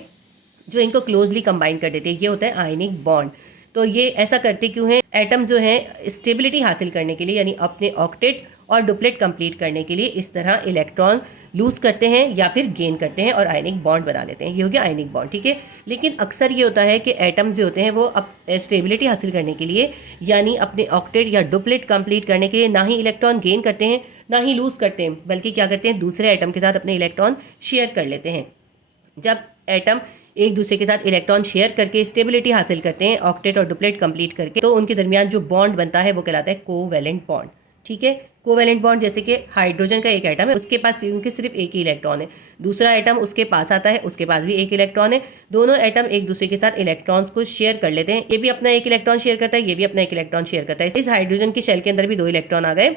जो इनको क्लोजली कंबाइन कर देती है। ये होता है आयनिक बॉन्ड। तो ये ऐसा करते क्यों है, एटम जो है स्टेबिलिटी हासिल करने के लिए, यानी अपने ऑक्टेट और डुप्लेट कंप्लीट करने के लिए इस तरह इलेक्ट्रॉन लूज करते हैं या फिर गेन करते हैं और आयनिक बॉन्ड बना लेते हैं। ये हो गया आयनिक बॉन्ड, ठीक है। लेकिन अक्सर ये होता है कि एटम जो होते हैं वो अब स्टेबिलिटी हासिल करने के लिए, यानी अपने ऑक्टेट या डुप्लेट कंप्लीट करने के लिए ना ही इलेक्ट्रॉन गेन करते हैं ना ही लूज करते हैं, बल्कि क्या करते हैं, दूसरे एटम के साथ अपने इलेक्ट्रॉन शेयर कर लेते हैं। जब एटम एक दूसरे के साथ इलेक्ट्रॉन शेयर करके स्टेबिलिटी हासिल करते हैं ऑक्टेट और डुप्लेट कंप्लीट करके, तो उनके दरमियान जो बॉन्ड बनता है वो कहलाता है कोवेलेंट बॉन्ड, ठीक है। कोवेलेंट बॉन्ड जैसे कि हाइड्रोजन का एक एटम है, उसके पास सिर्फ एक ही इलेक्ट्रॉन है, दूसरा एटम उसके पास आता है, उसके पास भी एक इलेक्ट्रॉन है, दोनों एटम एक दूसरे के साथ इलेक्ट्रॉन्स को शेयर कर लेते हैं। ये भी अपना एक इलेक्ट्रॉन शेयर करता है, ये भी अपना एक इलेक्ट्रॉन शेयर करता है। इस हाइड्रोजन की शेल के अंदर भी 2 इलेक्ट्रॉन आ गए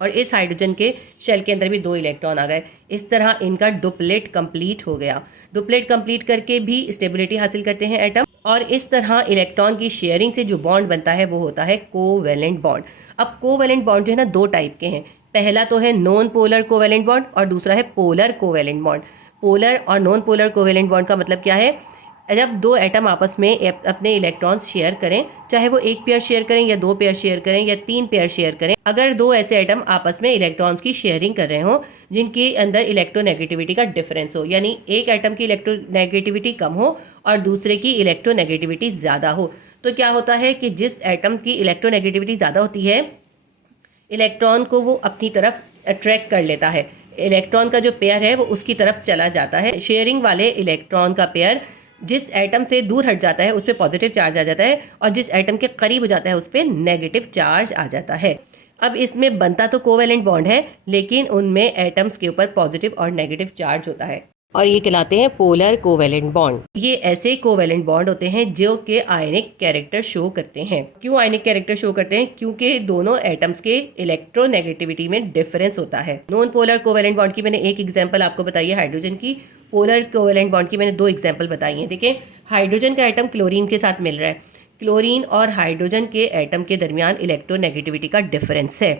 और इस हाइड्रोजन के शेल के अंदर भी 2 इलेक्ट्रॉन आ गए। इस तरह इनका डुप्लेट कंप्लीट हो गया। डुप्लेट कंप्लीट करके भी स्टेबिलिटी हासिल करते हैं एटम, और इस तरह इलेक्ट्रॉन की शेयरिंग से जो बॉन्ड बनता है वो होता है कोवेलेंट बॉन्ड। अब कोवेलेंट बॉन्ड जो है ना 2 टाइप के हैं। पहला तो है नॉन पोलर कोवेलेंट बॉन्ड और दूसरा है पोलर कोवेलेंट बॉन्ड। पोलर और नॉन पोलर कोवेलेंट बॉन्ड का मतलब क्या है, जब 2 एटम आपस में अपने इलेक्ट्रॉन्स शेयर करें, चाहे वो 1 पेयर शेयर करें या 2 पेयर शेयर करें या 3 पेयर शेयर करें, अगर 2 ऐसे एटम आपस में इलेक्ट्रॉन्स की शेयरिंग कर रहे हो जिनके अंदर इलेक्ट्रोनेगेटिविटी का डिफरेंस हो, यानी एक एटम की इलेक्ट्रोनेगेटिविटी कम हो और दूसरे की इलेक्ट्रोनेगेटिविटी ज़्यादा हो, तो क्या होता है कि जिस एटम की इलेक्ट्रोनेगेटिविटी ज़्यादा होती है इलेक्ट्रॉन को वो अपनी तरफ अट्रैक्ट कर लेता है, इलेक्ट्रॉन का जो पेयर है वो उसकी तरफ चला जाता है। शेयरिंग वाले इलेक्ट्रॉन का पेयर जिस एटम से दूर हट जाता है उस पर पॉजिटिव चार्ज आ जाता है और जिस एटम के करीब हो जाता है उस पर नेगेटिव चार्ज आ जाता है। अब इसमें बनता तो कोवेलेंट बॉन्ड है, लेकिन उनमें एटम्स के ऊपर पॉजिटिव और नेगेटिव चार्ज होता है। और ये कहलाते हैं पोलर कोवेलेंट बॉन्ड। ये ऐसे कोवेलेंट बॉन्ड होते हैं जो कि आयनिक कैरेक्टर शो करते हैं। क्यों आयनिक कैरेक्टर शो करते हैं? क्योंकि दोनों एटम्स के इलेक्ट्रोनेगेटिविटी में डिफरेंस होता है। नॉन पोलर कोवेलेंट बॉन्ड की मैंने एक एग्जांपल आपको बताई है हाइड्रोजन की, पोलर कोवेलेंट बॉन्ड की मैंने दो एग्जांपल बताई हैं। देखिए, हाइड्रोजन का एटम क्लोरीन के साथ मिल रहा है, क्लोरीन और हाइड्रोजन के एटम के दरमियान इलेक्ट्रोनेगेटिविटी का डिफरेंस है।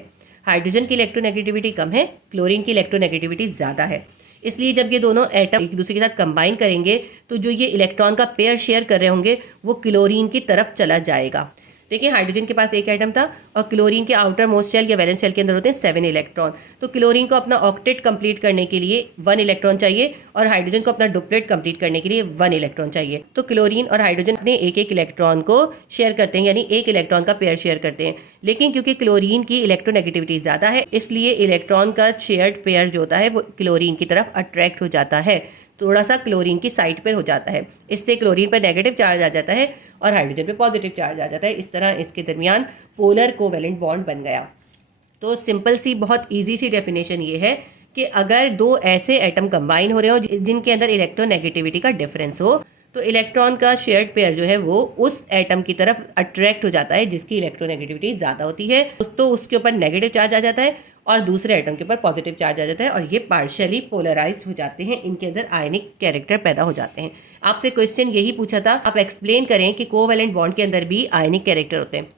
हाइड्रोजन की इलेक्ट्रोनेगेटिविटी कम है, क्लोरीन की इलेक्ट्रोनेगेटिविटी ज़्यादा है। इसलिए जब ये दोनों एटम एक दूसरे के साथ कंबाइन करेंगे तो जो ये इलेक्ट्रॉन का पेयर शेयर कर रहे होंगे वो क्लोरीन की तरफ चला जाएगा। देखिए, हाइड्रोजन के पास एक एटम था और क्लोरीन के आउटर मोस्ट शेल या वैलेंस शेल के अंदर होते हैं 7 इलेक्ट्रॉन। तो क्लोरीन को अपना ऑक्टेट कंप्लीट करने के लिए 1 इलेक्ट्रॉन चाहिए और हाइड्रोजन को अपना डुप्लेट कंप्लीट करने के लिए 1 इलेक्ट्रॉन चाहिए। तो क्लोरीन और हाइड्रोजन अपने एक एक इलेक्ट्रॉन को शेयर करते हैं, यानी एक इलेक्ट्रॉन का पेयर शेयर करते हैं। लेकिन क्योंकि क्लोरीन की इलेक्ट्रोनेगेटिविटी ज़्यादा है, इसलिए इलेक्ट्रॉन का शेयर्ड पेयर जो होता है वो क्लोरीन की तरफ अट्रैक्ट हो जाता है, थोड़ा सा क्लोरीन की साइड पर हो जाता है। इससे क्लोरीन पर नेगेटिव चार्ज आ जाता है और हाइड्रोजन पे पॉजिटिव चार्ज आ जाता है। इस तरह इसके दरमियान पोलर कोवेलेंट बॉन्ड बन गया। तो सिंपल सी बहुत इजी सी डेफिनेशन ये है कि अगर दो ऐसे एटम कंबाइन हो रहे हो जिनके अंदर इलेक्ट्रोनेगेटिविटी का डिफरेंस हो, तो इलेक्ट्रॉन का शेयर्ड पेयर जो है वो उस एटम की तरफ अट्रैक्ट हो जाता है जिसकी इलेक्ट्रोनेगेटिविटी ज़्यादा होती है, तो उसके ऊपर नेगेटिव चार्ज आ जाता है और दूसरे एटम के ऊपर पॉजिटिव चार्ज आ जाता है और ये पार्शियली पोलराइज हो जाते हैं, इनके अंदर आयनिक कैरेक्टर पैदा हो जाते हैं। आपसे क्वेश्चन यही पूछा था, आप एक्सप्लेन करें कि कोवेलेंट बॉन्ड के अंदर भी आयनिक कैरेक्टर होते हैं।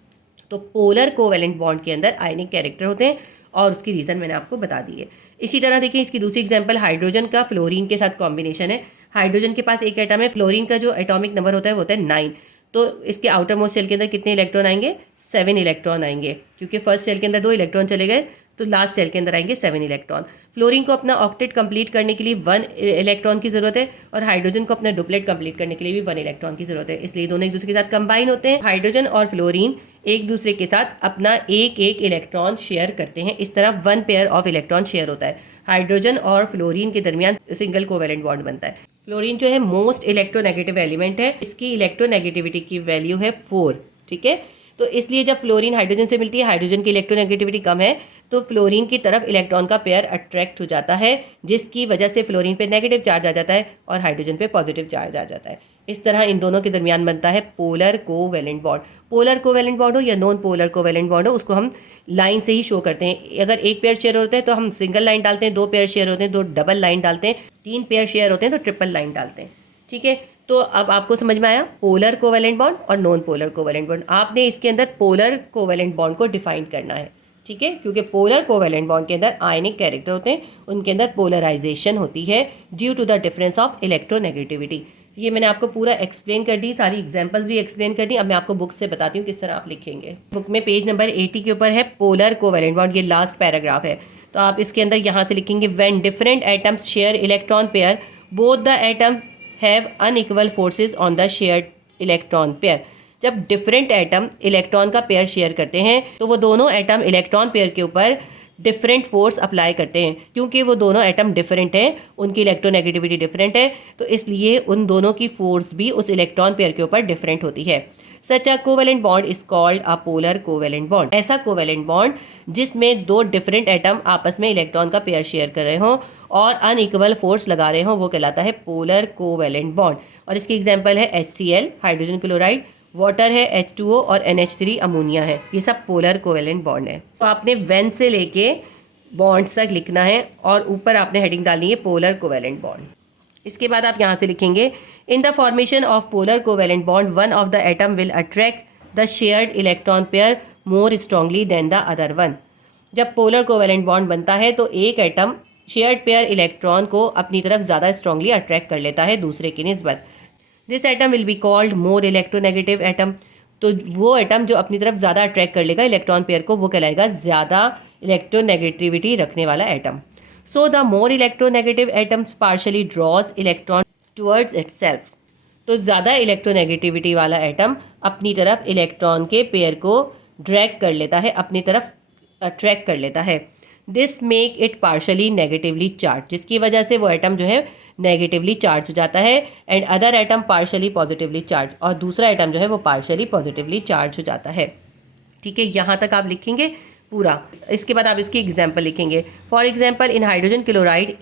तो पोलर कोवेलेंट बॉन्ड के अंदर आयनिक कैरेक्टर होते हैं और उसकी रीज़न मैंने आपको बता दी है। इसी तरह देखिए, इसकी दूसरी एग्जांपल हाइड्रोजन का फ्लोरीन के साथ कॉम्बिनेशन है। हाइड्रोजन के पास एक एटम है, फ्लोरीन का जो एटॉमिक नंबर होता है वो होता है 9। तो इसके आउटर मोस्ट शेल के अंदर कितने इलेक्ट्रॉन आएंगे? 7 इलेक्ट्रॉन आएंगे, क्योंकि फर्स्ट शेल के अंदर 2 इलेक्ट्रॉन चले गए तो लास्ट शेल के अंदर आएंगे 7 इलेक्ट्रॉन। फ्लोरीन को अपना ऑक्टेट कंप्लीट करने के लिए 1 इलेक्ट्रॉन की जरूरत है और हाइड्रोजन को अपना डुप्लेट कंप्लीट करने के लिए भी 1 इलेक्ट्रॉन की जरूरत है, इसलिए दोनों एक दूसरे के साथ कंबाइन होते हैं। हाइड्रोजन और फ्लोरीन एक दूसरे के साथ अपना एक एक इलेक्ट्रॉन शेयर करते हैं। इस तरह 1 पेयर ऑफ इलेक्ट्रॉन शेयर होता है। हाइड्रोजन और फ्लोरीन के दरमियान सिंगल कोवेलेंट बॉन्ड बनता है। फ्लोरीन जो है मोस्ट इलेक्ट्रोनेगेटिव एलिमेंट है, इसकी इलेक्ट्रोनेगेटिविटी की वैल्यू है 4। ठीक है, तो इसलिए जब फ्लोरीन हाइड्रोजन से मिलती है, हाइड्रोजन की इलेक्ट्रोनेगेटिविटी कम है, तो फ्लोरीन की तरफ इलेक्ट्रॉन का पेयर अट्रैक्ट हो जाता है, जिसकी वजह से फ्लोरीन पे नेगेटिव चार्ज आ जाता है और हाइड्रोजन पे पॉजिटिव चार्ज आ जाता है। इस तरह इन दोनों के दरमियान बनता है polar covalent bond. Polar covalent bond हो या नॉन पोलर कोवेलेंट बॉन्ड हो, उसको हम लाइन से ही शो करते हैं। अगर एक पेयर शेयर होता है तो हम सिंगल लाइन डालते हैं, 2 पेयर शेयर होते हैं तो डबल लाइन डालते हैं, 3 पेयर शेयर होते हैं तो ट्रिपल लाइन डालते हैं। ठीक है, तो अब आपको समझ में आया पोलर कोवेलेंट बॉन्ड और नॉन पोलर कोवेलेंट बॉन्ड। आपने इसके अंदर पोलर कोवेलेंट बॉन्ड को डिफाइन करना है। ठीक है, क्योंकि पोलर कोवेलेंट बॉन्ड के अंदर आयनिक कैरेक्टर होते हैं, उनके अंदर पोलराइजेशन होती है due to the difference of electronegativity. ये मैंने आपको पूरा एक्सप्लेन कर दी, सारी एग्जांपल्स भी एक्सप्लेन कर दी। अब मैं आपको बुक से बताती हूँ किस तरह आप लिखेंगे। बुक में पेज नंबर 80 के ऊपर है पोलर कोवेलेंट बॉन्ड, ये लास्ट पैराग्राफ है। तो आप इसके अंदर यहाँ से लिखेंगे when different atoms share electron pair both the atoms have unequal forces on the shared electron pair. जब डिफरेंट एटम इलेक्ट्रॉन का पेयर शेयर करते हैं तो वो दोनों एटम इलेक्ट्रॉन पेयर के ऊपर डिफरेंट फोर्स अप्लाई करते हैं, क्योंकि वो दोनों एटम डिफरेंट हैं, उनकी इलेक्ट्रोनेगेटिविटी डिफरेंट है, तो इसलिए उन दोनों की फोर्स भी उस इलेक्ट्रॉन पेयर के ऊपर डिफरेंट होती है। Such a covalent bond is called a polar covalent bond. ऐसा कोवेलेंट बॉन्ड जिसमें 2 डिफरेंट एटम आपस में इलेक्ट्रॉन का पेयर शेयर कर रहे हों और अनइक्वल फोर्स लगा रहे हों, वो कहलाता है पोलर कोवेलेंट बॉन्ड। और इसकी एग्जांपल है HCl हाइड्रोजन क्लोराइड, वाटर है H2O और NH3 अमोनिया है। ये सब पोलर कोवेलेंट बॉन्ड है। तो आपने व्हेन से लेके बॉन्ड्स तक लिखना है और ऊपर आपने हेडिंग डालनी है पोलर कोवेलेंट बॉन्ड। इसके बाद आप यहाँ से लिखेंगे in the formation of polar covalent bond one of the atom will attract the shared electron pair more strongly than the other one. जब पोलर कोवेलेंट बॉन्ड बनता है तो एक एटम शेयर्ड पेयर इलेक्ट्रॉन को अपनी तरफ ज़्यादा स्ट्रांगली अट्रैक्ट कर लेता है दूसरे की निस्बत। This atom will be called more electronegative atom. तो वो एटम जो अपनी तरफ ज़्यादा अट्रैक्ट कर लेगा इलेक्ट्रॉन पेयर को, वो कहलाएगा ज़्यादा इलेक्ट्रोनेगेटिविटी रखने वाला atom. So the more electronegative atoms partially draws electron towards itself. तो ज़्यादा इलेक्ट्रोनेगेटिविटी वाला एटम अपनी तरफ इलेक्ट्रॉन के पेयर को ड्रैग कर लेता है, अपनी तरफ अट्रैक्ट कर लेता है। This make it partially negatively charge, जिसकी वजह से वो एटम जो है नेगेटिवली चार्ज हो जाता है, and other atom partially positively charge, और दूसरा एटम जो है वो पार्शली पॉजिटिवली चार्ज हो जाता है। ठीक है, यहाँ तक आप लिखेंगे पूरा। इसके बाद आप इसकी एग्जाम्पल लिखेंगे। For example in hydrogen chloride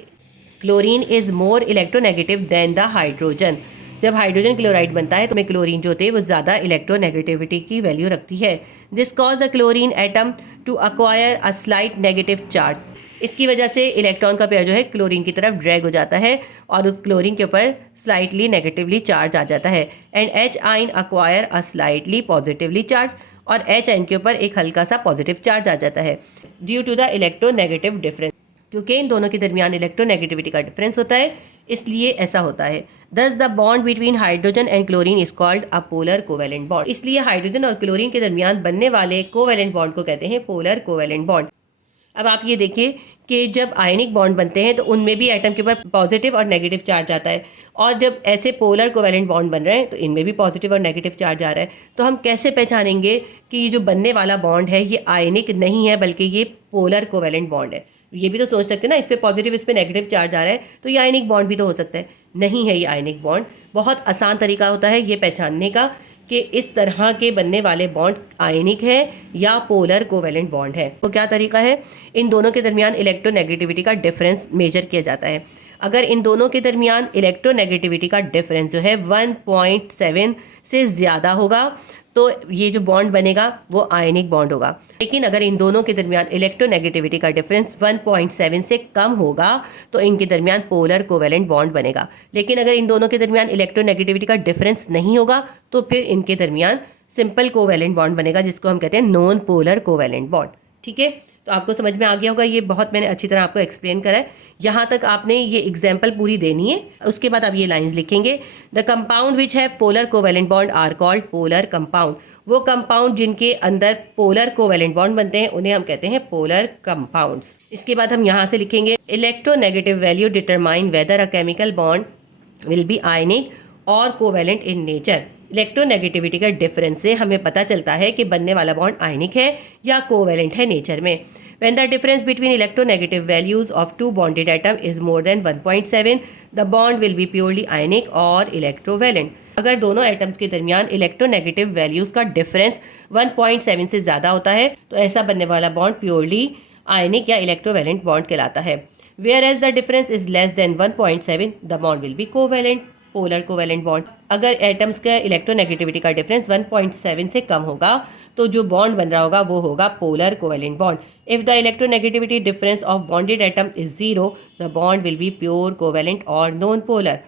chlorine is more electronegative than the hydrogen. जब हाइड्रोजन क्लोराइड बनता है तो में क्लोरीन जो होते हैं वो ज़्यादा इलेक्ट्रोनेगेटिविटी की वैल्यू रखती है। This cause the chlorine atom to acquire a slight negative charge. इसकी वजह से इलेक्ट्रॉन का पेयर जो है क्लोरीन की तरफ ड्रैग हो जाता है और उस क्लोरीन के ऊपर स्लाइटली नेगेटिवली चार्ज आ जाता है। एंड एच आइन acquire a slightly positively charge, और एच आइन के ऊपर एक हल्का सा पॉजिटिव चार्ज आ जाता है due to the electronegative difference. क्योंकि इन दोनों के दरमियान इलेक्ट्रोनेगेटिविटी का डिफरेंस होता है, इसलिए ऐसा होता है। दस the bond between hydrogen and chlorine is called a polar covalent bond. इसलिए हाइड्रोजन और क्लोरीन के दरमियान बनने वाले कोवेलेंट बॉन्ड को कहते हैं पोलर कोवेलेंट बॉन्ड। अब आप ये देखिए कि जब आयनिक बॉन्ड बनते हैं तो उनमें भी एटम के ऊपर पॉजिटिव और नेगेटिव चार्ज आता है, और जब ऐसे पोलर कोवेलेंट बॉन्ड बन रहे हैं तो इनमें भी पॉजिटिव और नेगेटिव चार्ज आ रहा है। तो हम कैसे पहचानेंगे कि ये जो बनने वाला बॉन्ड है ये आयनिक नहीं है बल्कि ये पोलर कोवेलेंट बॉन्ड है? ये भी तो सोच सकते हैं ना, इस पर पॉजिटिव इस पर नेगेटिव चार्ज आ रहा है तो ये आयनिक बॉन्ड भी तो हो सकता है। नहीं है ये आयनिक बॉन्ड। बहुत आसान तरीका होता है ये पहचानने का कि इस तरह के बनने वाले बॉन्ड आयनिक है या पोलर कोवेलेंट बॉन्ड है। तो क्या तरीका है? इन दोनों के दरमियान इलेक्ट्रोनेगेटिविटी का डिफरेंस मेजर किया जाता है। अगर इन दोनों के दरमियान इलेक्ट्रोनेगेटिविटी का डिफरेंस जो है 1.7 से ज़्यादा होगा तो ये जो बॉन्ड बनेगा वो आयनिक बॉन्ड होगा। लेकिन अगर इन दोनों के दरमियान इलेक्ट्रोनेगेटिविटी का डिफरेंस 1.7 से कम होगा तो इनके दरमियान पोलर कोवेलेंट बॉन्ड बनेगा। लेकिन अगर इन दोनों के दरमियान इलेक्ट्रोनेगेटिविटी का डिफरेंस नहीं होगा तो फिर इनके दरमियान सिंपल कोवेलेंट बॉन्ड बनेगा, जिसको हम कहते हैं नॉन पोलर कोवेलेंट बॉन्ड। ठीक है, तो आपको समझ में आ गया होगा। ये बहुत मैंने अच्छी तरह आपको एक्सप्लेन करा है। यहाँ तक आपने ये एग्जाम्पल पूरी देनी है, उसके बाद आप ये लाइंस लिखेंगे। The compound which have polar covalent bond are called polar compound. वो कंपाउंड जिनके अंदर पोलर कोवेलेंट बॉन्ड बनते हैं उन्हें हम कहते हैं पोलर कंपाउंड्स। इसके बाद हम यहाँ से लिखेंगे electronegative value determine whether a chemical bond will be आयनिक और कोवेलेंट इन नेचर। इलेक्ट्रोनेगेटिविटी का डिफरेंस से हमें पता चलता है कि बनने वाला बॉन्ड आयनिक है या कोवेलेंट है नेचर में। When the difference between electronegative values of two bonded atom is more than 1.7, the bond will be purely ionic or electrovalent. अगर दोनों एटम्स के दरमियान इलेक्ट्रोनेगेटिव वैल्यूज का डिफरेंस 1.7 से ज़्यादा होता है तो ऐसा बनने वाला बॉन्ड प्योरली आयनिक या इलेक्ट्रोवेलेंट बॉन्ड कहलाता है। Whereas the difference is less than 1.7, the bond will be covalent, polar covalent bond. अगर एटम्स का इलेक्ट्रोनेगेटिविटी का डिफरेंस 1.7 से कम होगा तो जो बॉन्ड बन रहा होगा वो होगा polar covalent bond. If the electronegativity difference of bonded atom is 0, the bond will be pure covalent और नॉन पोलर।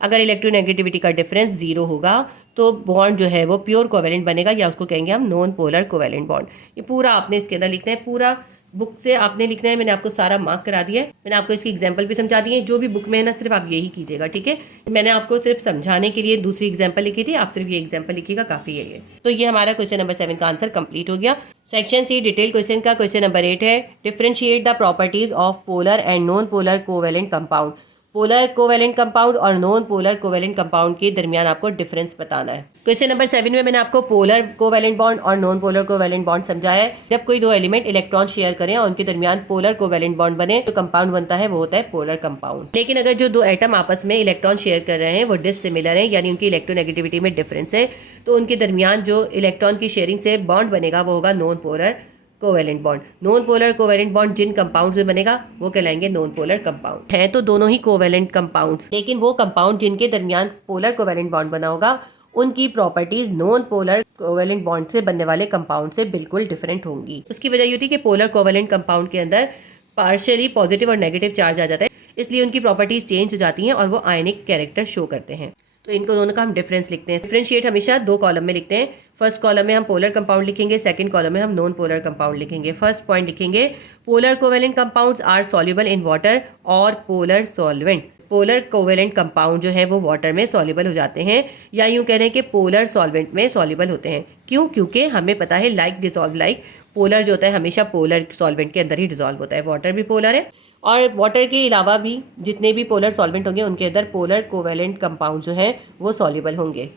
अगर इलेक्ट्रोनेगेटिविटी का डिफरेंस 0 होगा तो बॉन्ड जो है वो प्योर कोवेलेंट बनेगा, या उसको कहेंगे हम नॉन पोलर कोवेलेंट बॉन्ड। ये पूरा आपने इसके अंदर लिखना है, पूरा बुक से आपने लिखना है। मैंने आपको सारा मार्क करा दिया है, मैंने आपको इसकी एग्जांपल भी समझा दी है। जो भी बुक में है ना सिर्फ आप यही कीजिएगा, ठीक है। मैंने आपको सिर्फ समझाने के लिए दूसरी एग्जांपल लिखी थी, आप सिर्फ ये एग्जांपल लिखिएगा, काफ़ी है ये। तो ये हमारा क्वेश्चन नंबर 7 का आंसर कंप्लीट हो गया। सेक्शन सी डिटेल क्वेश्चन का क्वेश्चन नंबर 8 है, differentiate the properties of polar and non polar covalent compound. Polar covalent compound और नॉन पोलर कोवेलेंट कंपाउंड के दरमियान आपको डिफरेंस बताना है। क्वेश्चन नंबर 7 में मैंने आपको पोलर कोवेलेंट बॉन्ड और नॉन पोलर कोवेलेंट बॉन्ड समझाया है। जब कोई दो एलिमेंट इलेक्ट्रॉन शेयर करें और उनके दरमियान पोलर कोवेलेंट बॉन्ड बने तो कंपाउंड बनता है वो होता है पोलर कंपाउंड। लेकिन अगर जो दो एटम आपस में इलेक्ट्रॉन शेयर कर रहे हैं वो डिसिमिलर हैं, यानी उनकी इलेक्ट्रोनेगेटिविटी में डिफरेंस है, तो उनके दरमियान जो इलेक्ट्रॉन की शेयरिंग से बॉन्ड बनेगा वो होगा non polar covalent bond. Non polar covalent bond जिन कंपाउंड्स में बनेगा वो कहलाएंगे नॉन पोलर कंपाउंड। हैं तो दोनों ही कोवेलेंट कंपाउंड्स, लेकिन वो कंपाउंड जिनके दरमियान पोलर कोवेलेंट बॉन्ड बना होगा उनकी properties non polar covalent bond से बनने वाले कंपाउंड से बिल्कुल डिफरेंट होंगी। उसकी वजह ये होती है कि पोलर कोवेलेंट कंपाउंड के अंदर पार्शियली पॉजिटिव और नेगेटिव चार्ज आ जाता है, इसलिए उनकी प्रॉपर्टीज चेंज हो जाती हैं और वो आयनिक कैरेक्टर शो करते हैं। तो इनको दोनों का हम डिफरेंस लिखते हैं। डिफरेंशिएट हमेशा दो कॉलम में लिखते हैं। फर्स्ट कॉलम में हम पोलर कंपाउंड लिखेंगे, सेकंड कॉलम में हम नॉन पोलर कंपाउंड लिखेंगे। फर्स्ट पॉइंट लिखेंगे, polar covalent compounds are soluble in water और polar solvent. Polar covalent compound जो है वो वाटर में सॉल्युबल हो जाते हैं, या यूँ कह रहे हैं कि पोलर सॉल्वेंट में सॉल्युबल होते हैं। क्यों? क्योंकि हमें पता है लाइक डिजॉल्व लाइक, पोलर जो होता है हमेशा पोलर सॉल्वेंट के अंदर ही डिजॉल्व होता है। वाटर भी पोलर है और वाटर के अलावा भी जितने भी पोलर सॉल्वेंट होंगे उनके अंदर पोलर कोवेलेंट कंपाउंड जो है वो सॉल्युबल होंगे।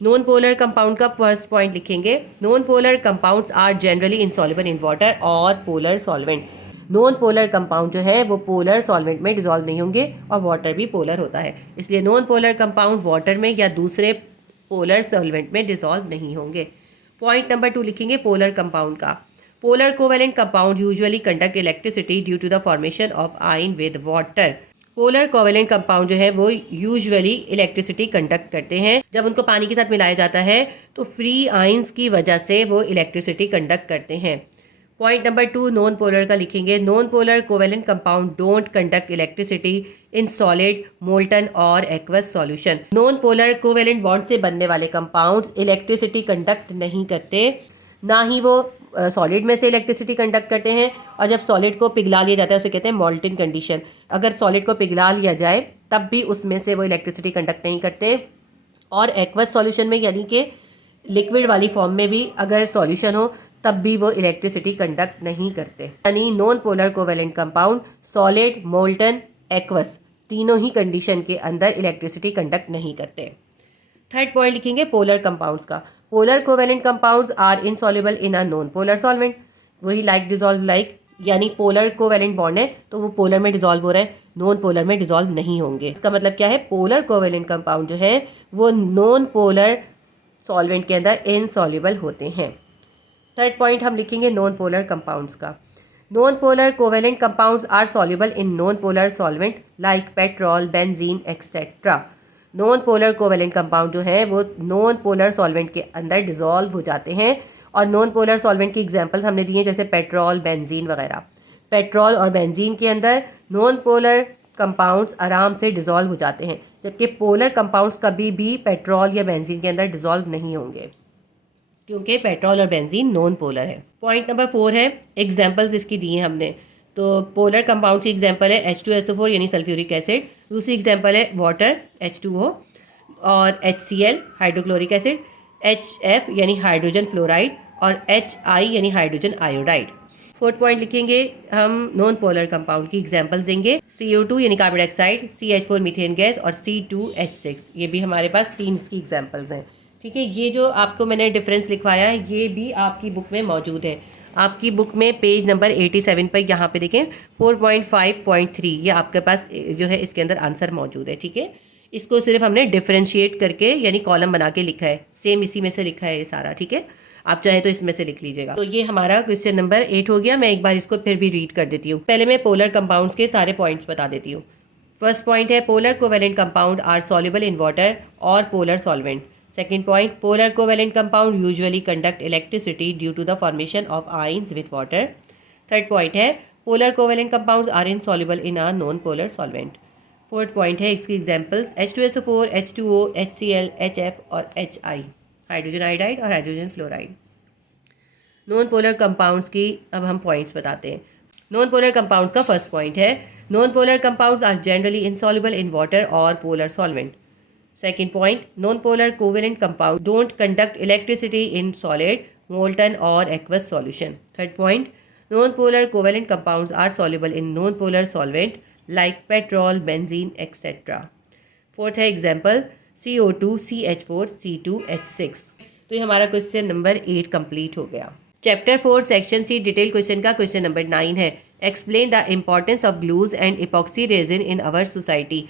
नॉन पोलर कंपाउंड का फर्स्ट पॉइंट लिखेंगे, non polar compounds are generally insoluble in water और polar solvent. Non polar compound जो है वो पोलर सॉल्वेंट में डिजॉल्व नहीं होंगे और वाटर भी पोलर होता है, इसलिए नॉन पोलर कंपाउंड वाटर में या दूसरे पोलर सॉल्वेंट में डिजॉल्व नहीं होंगे। पॉइंट नंबर 2 लिखेंगे पोलर कंपाउंड का, polar covalent compound usually conduct electricity due to the formation of ion with water. Polar covalent compound जो है वो यूजुअली इलेक्ट्रिसिटी कंडक्ट करते हैं। जब उनको पानी के साथ मिलाया जाता है तो फ्री आयंस की वजह से वो इलेक्ट्रिसिटी कंडक्ट करते हैं। पॉइंट नंबर 2 नॉन पोलर का लिखेंगे। Non polar covalent compound don't conduct electricity in solid, molten और aqueous solution. Non polar covalent bond से बनने वाले कंपाउंड्स इलेक्ट्रिसिटी कंडक्ट नहीं करते, ना ही वो सॉलिड में से इलेक्ट्रिसिटी कंडक्ट करते हैं। और जब सॉलिड को पिघला लिया जाता है उसे कहते हैं मोल्टन कंडीशन। अगर सॉलिड को पिघला लिया जाए तब भी उसमें से वो इलेक्ट्रिसिटी कंडक्ट नहीं करते। और एक्वस सॉल्यूशन में यानी कि लिक्विड वाली फॉर्म में भी अगर सॉल्यूशन हो तब भी वो इलेक्ट्रिसिटी कंडक्ट नहीं करते। यानी non polar covalent compound solid, molten, aqueous तीनों ही कंडीशन के अंदर इलेक्ट्रिसिटी कंडक्ट नहीं करते। थर्ड पॉइंट लिखेंगे पोलर कंपाउंड्स का। Polar covalent compounds are insoluble in a non polar solvent. वही लाइक डिजॉल्व लाइक, यानी पोलर कोवेलेंट बॉन्ड है तो वो पोलर में डिजॉल्व हो रहे हैं, नॉन पोलर में डिजॉल्व नहीं होंगे। इसका मतलब क्या है, पोलर कोवेलेंट कंपाउंड जो है वो नॉन पोलर सॉल्वेंट के अंदर इनसॉल्युबल होते हैं। थर्ड पॉइंट हम लिखेंगे नॉन पोलर कंपाउंड्स का। Non polar covalent compounds are soluble in non polar solvent like petrol, benzene etcetera. Non polar covalent compound जो है वो नॉन पोलर सॉल्वेंट के अंदर डिजॉल्व हो जाते हैं। और नॉन पोलर सॉल्वेंट की एग्जांपल्स हमने दिए जैसे पेट्रोल, बेंजीन वगैरह। पेट्रोल और बेंजीन के अंदर नॉन पोलर कंपाउंड्स आराम से डिजॉल्व हो जाते हैं, जबकि पोलर कंपाउंड्स कभी भी पेट्रोल या बेंजीन के अंदर डिजॉल्व नहीं होंगे, क्योंकि पेट्रोल और बेंजीन नॉन पोलर है। पॉइंट नंबर 4 है एग्जांपल्स इसकी दी हैं हमने। तो पोलर कंपाउंड की एग्जांपल है H2SO4 यानी सल्फ्यूरिक एसिड। दूसरी एग्जांपल है वाटर H2O और HCl हाइड्रोक्लोरिक एसिड, HF यानी हाइड्रोजन फ्लोराइड और HI यानी हाइड्रोजन आयोडाइड। फोर्थ पॉइंट लिखेंगे हम नॉन पोलर कंपाउंड की एग्जांपल्स देंगे। CO2 यानी carbon dioxide, CH4 methane gas और C2H6। ये भी हमारे पास 3 इसकी एग्जांपल्स हैं। ठीक है, ये जो आपको मैंने डिफरेंस लिखवाया है ये भी आपकी बुक में मौजूद है। आपकी बुक में पेज नंबर 87 पर यहाँ पे देखें 4.5.3 ये आपके पास जो है इसके अंदर आंसर मौजूद है। ठीक है, इसको सिर्फ हमने डिफरेंशिएट करके यानी कॉलम बना के लिखा है, सेम इसी में से लिखा है ये सारा। ठीक है, आप चाहे तो इसमें से लिख लीजिएगा। तो ये हमारा क्वेश्चन नंबर 8 हो गया। मैं एक बार इसको फिर भी रीड कर देती हूँ। पहले मैं पोलर कंपाउंड्स के सारे पॉइंट्स बता देती हूँ। फर्स्ट पॉइंट है polar covalent compound are soluble in water और polar solvent. Second point, polar covalent compound usually conduct electricity due to the formation of ions with water. Third point है polar covalent compounds are insoluble in a non-polar solvent. Fourth point है इसकी examples H2SO4, H2O, HCl, HF और HI, hydrogen iodide और hydrogen fluoride. Non polar compounds की अब हम points बताते हैं। नॉन पोलर कंपाउंड्स का फर्स्ट पॉइंट है non polar compounds are generally insoluble in water और polar solvent. Second point, non-polar covalent compound don't conduct electricity in solid, molten or aqueous solution. Third point, non-polar covalent compounds are soluble in non-polar solvent like petrol, benzene, etc. Fourth है example CO2, CH4, C2H6. तो ये हमारा question number 8 complete हो गया। Chapter 4 section C detail question का question number 9 है explain the importance of glues and epoxy resin in our society.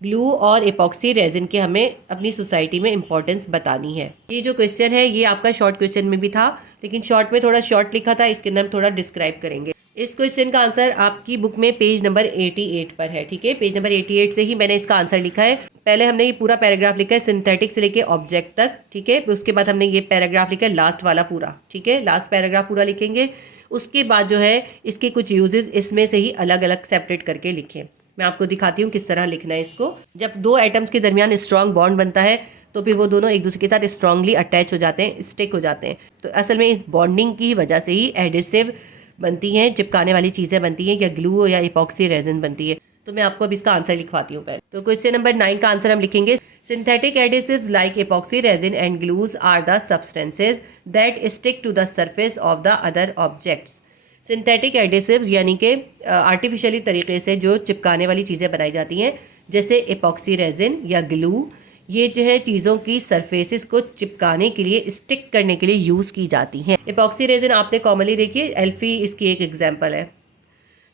Glue और epoxy resin के हमें अपनी सोसाइटी में इंपॉर्टेंस बतानी है। ये जो क्वेश्चन है ये आपका शॉर्ट क्वेश्चन में भी था, लेकिन शॉर्ट में थोड़ा शॉर्ट लिखा था, इसके अंदर हम थोड़ा डिस्क्राइब करेंगे। इस क्वेश्चन का आंसर आपकी बुक में पेज नंबर 88 पर है। ठीक है, पेज नंबर 88 से ही मैंने इसका आंसर लिखा है। पहले हमने ये पूरा पैराग्राफ लिखा है सिंथेटिक से लेके ऑब्जेक्ट तक। ठीक है, उसके बाद हमने ये पैराग्राफ लिखा है लास्ट वाला पूरा। ठीक है, लास्ट पैराग्राफ पूरा लिखेंगे। उसके बाद जो है इसके कुछ यूजेस इसमें से ही अलग अलग सेपरेट करके लिखें। मैं आपको दिखाती हूँ किस तरह लिखना है इसको। जब दो एटम्स के दरमियान स्ट्रॉन्ग बॉन्ड बनता है तो फिर वो दोनों एक दूसरे के साथ स्ट्रांगली अटैच हो जाते हैं, स्टिक हो जाते हैं। तो असल में इस बॉन्डिंग की वजह से ही एडिसिव बनती हैं, चिपकाने वाली चीज़ें बनती हैं, या ग्लू या इपॉक्सी रेजिन बनती है। तो मैं आपको अब इसका आंसर लिखवाती हूँ पहले। तो क्वेश्चन नंबर 9 का आंसर हम लिखेंगे synthetic adhesives like epoxy resin and glues are the substances that stick to the surface of the other objects. Synthetic adhesives यानी कि आर्टिफिशियली तरीके से जो चिपकाने वाली चीज़ें बनाई जाती हैं, जैसे इपॉक्सी रेजिन या ग्लू, ये जो है चीज़ों की सरफेसेस को चिपकाने के लिए, स्टिक करने के लिए यूज़ की जाती हैं। इपॉक्सी रेजिन आपने कॉमनली देखी है, एल्फी इसकी एक एग्जांपल है।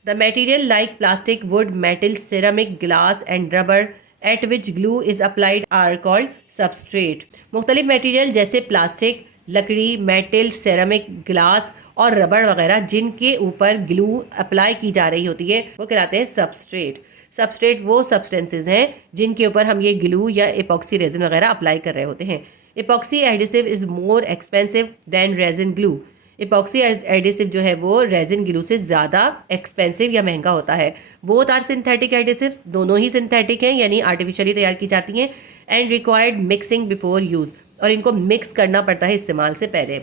The material like plastic, wood, metal, ceramic, glass and rubber at which glue is applied are called substrate. मुख्तलिफ मटेरियल जैसे प्लास्टिक, लकड़ी, मेटल, सेरामिक, ग्लास और रबड़ वगैरह जिनके ऊपर ग्लू अप्लाई की जा रही होती है वो कहलाते हैं सबस्ट्रेट। सबस्ट्रेट वो सब्सटेंसेज हैं जिनके ऊपर हम ये ग्लू या एपॉक्सी रेजिन वगैरह अप्लाई कर रहे होते हैं। Epoxy adhesive is more expensive than resin glue. Epoxy adhesive जो है वो रेजिन ग्लू से ज़्यादा एक्सपेंसिव या महंगा होता है। बोथ आर सिंथेटिक एडिसिव, दोनों ही सिंथेटिक हैं यानी आर्टिफिशियली तैयार की जाती हैं। And required mixing before use, और इनको मिक्स करना पड़ता है इस्तेमाल से पहले।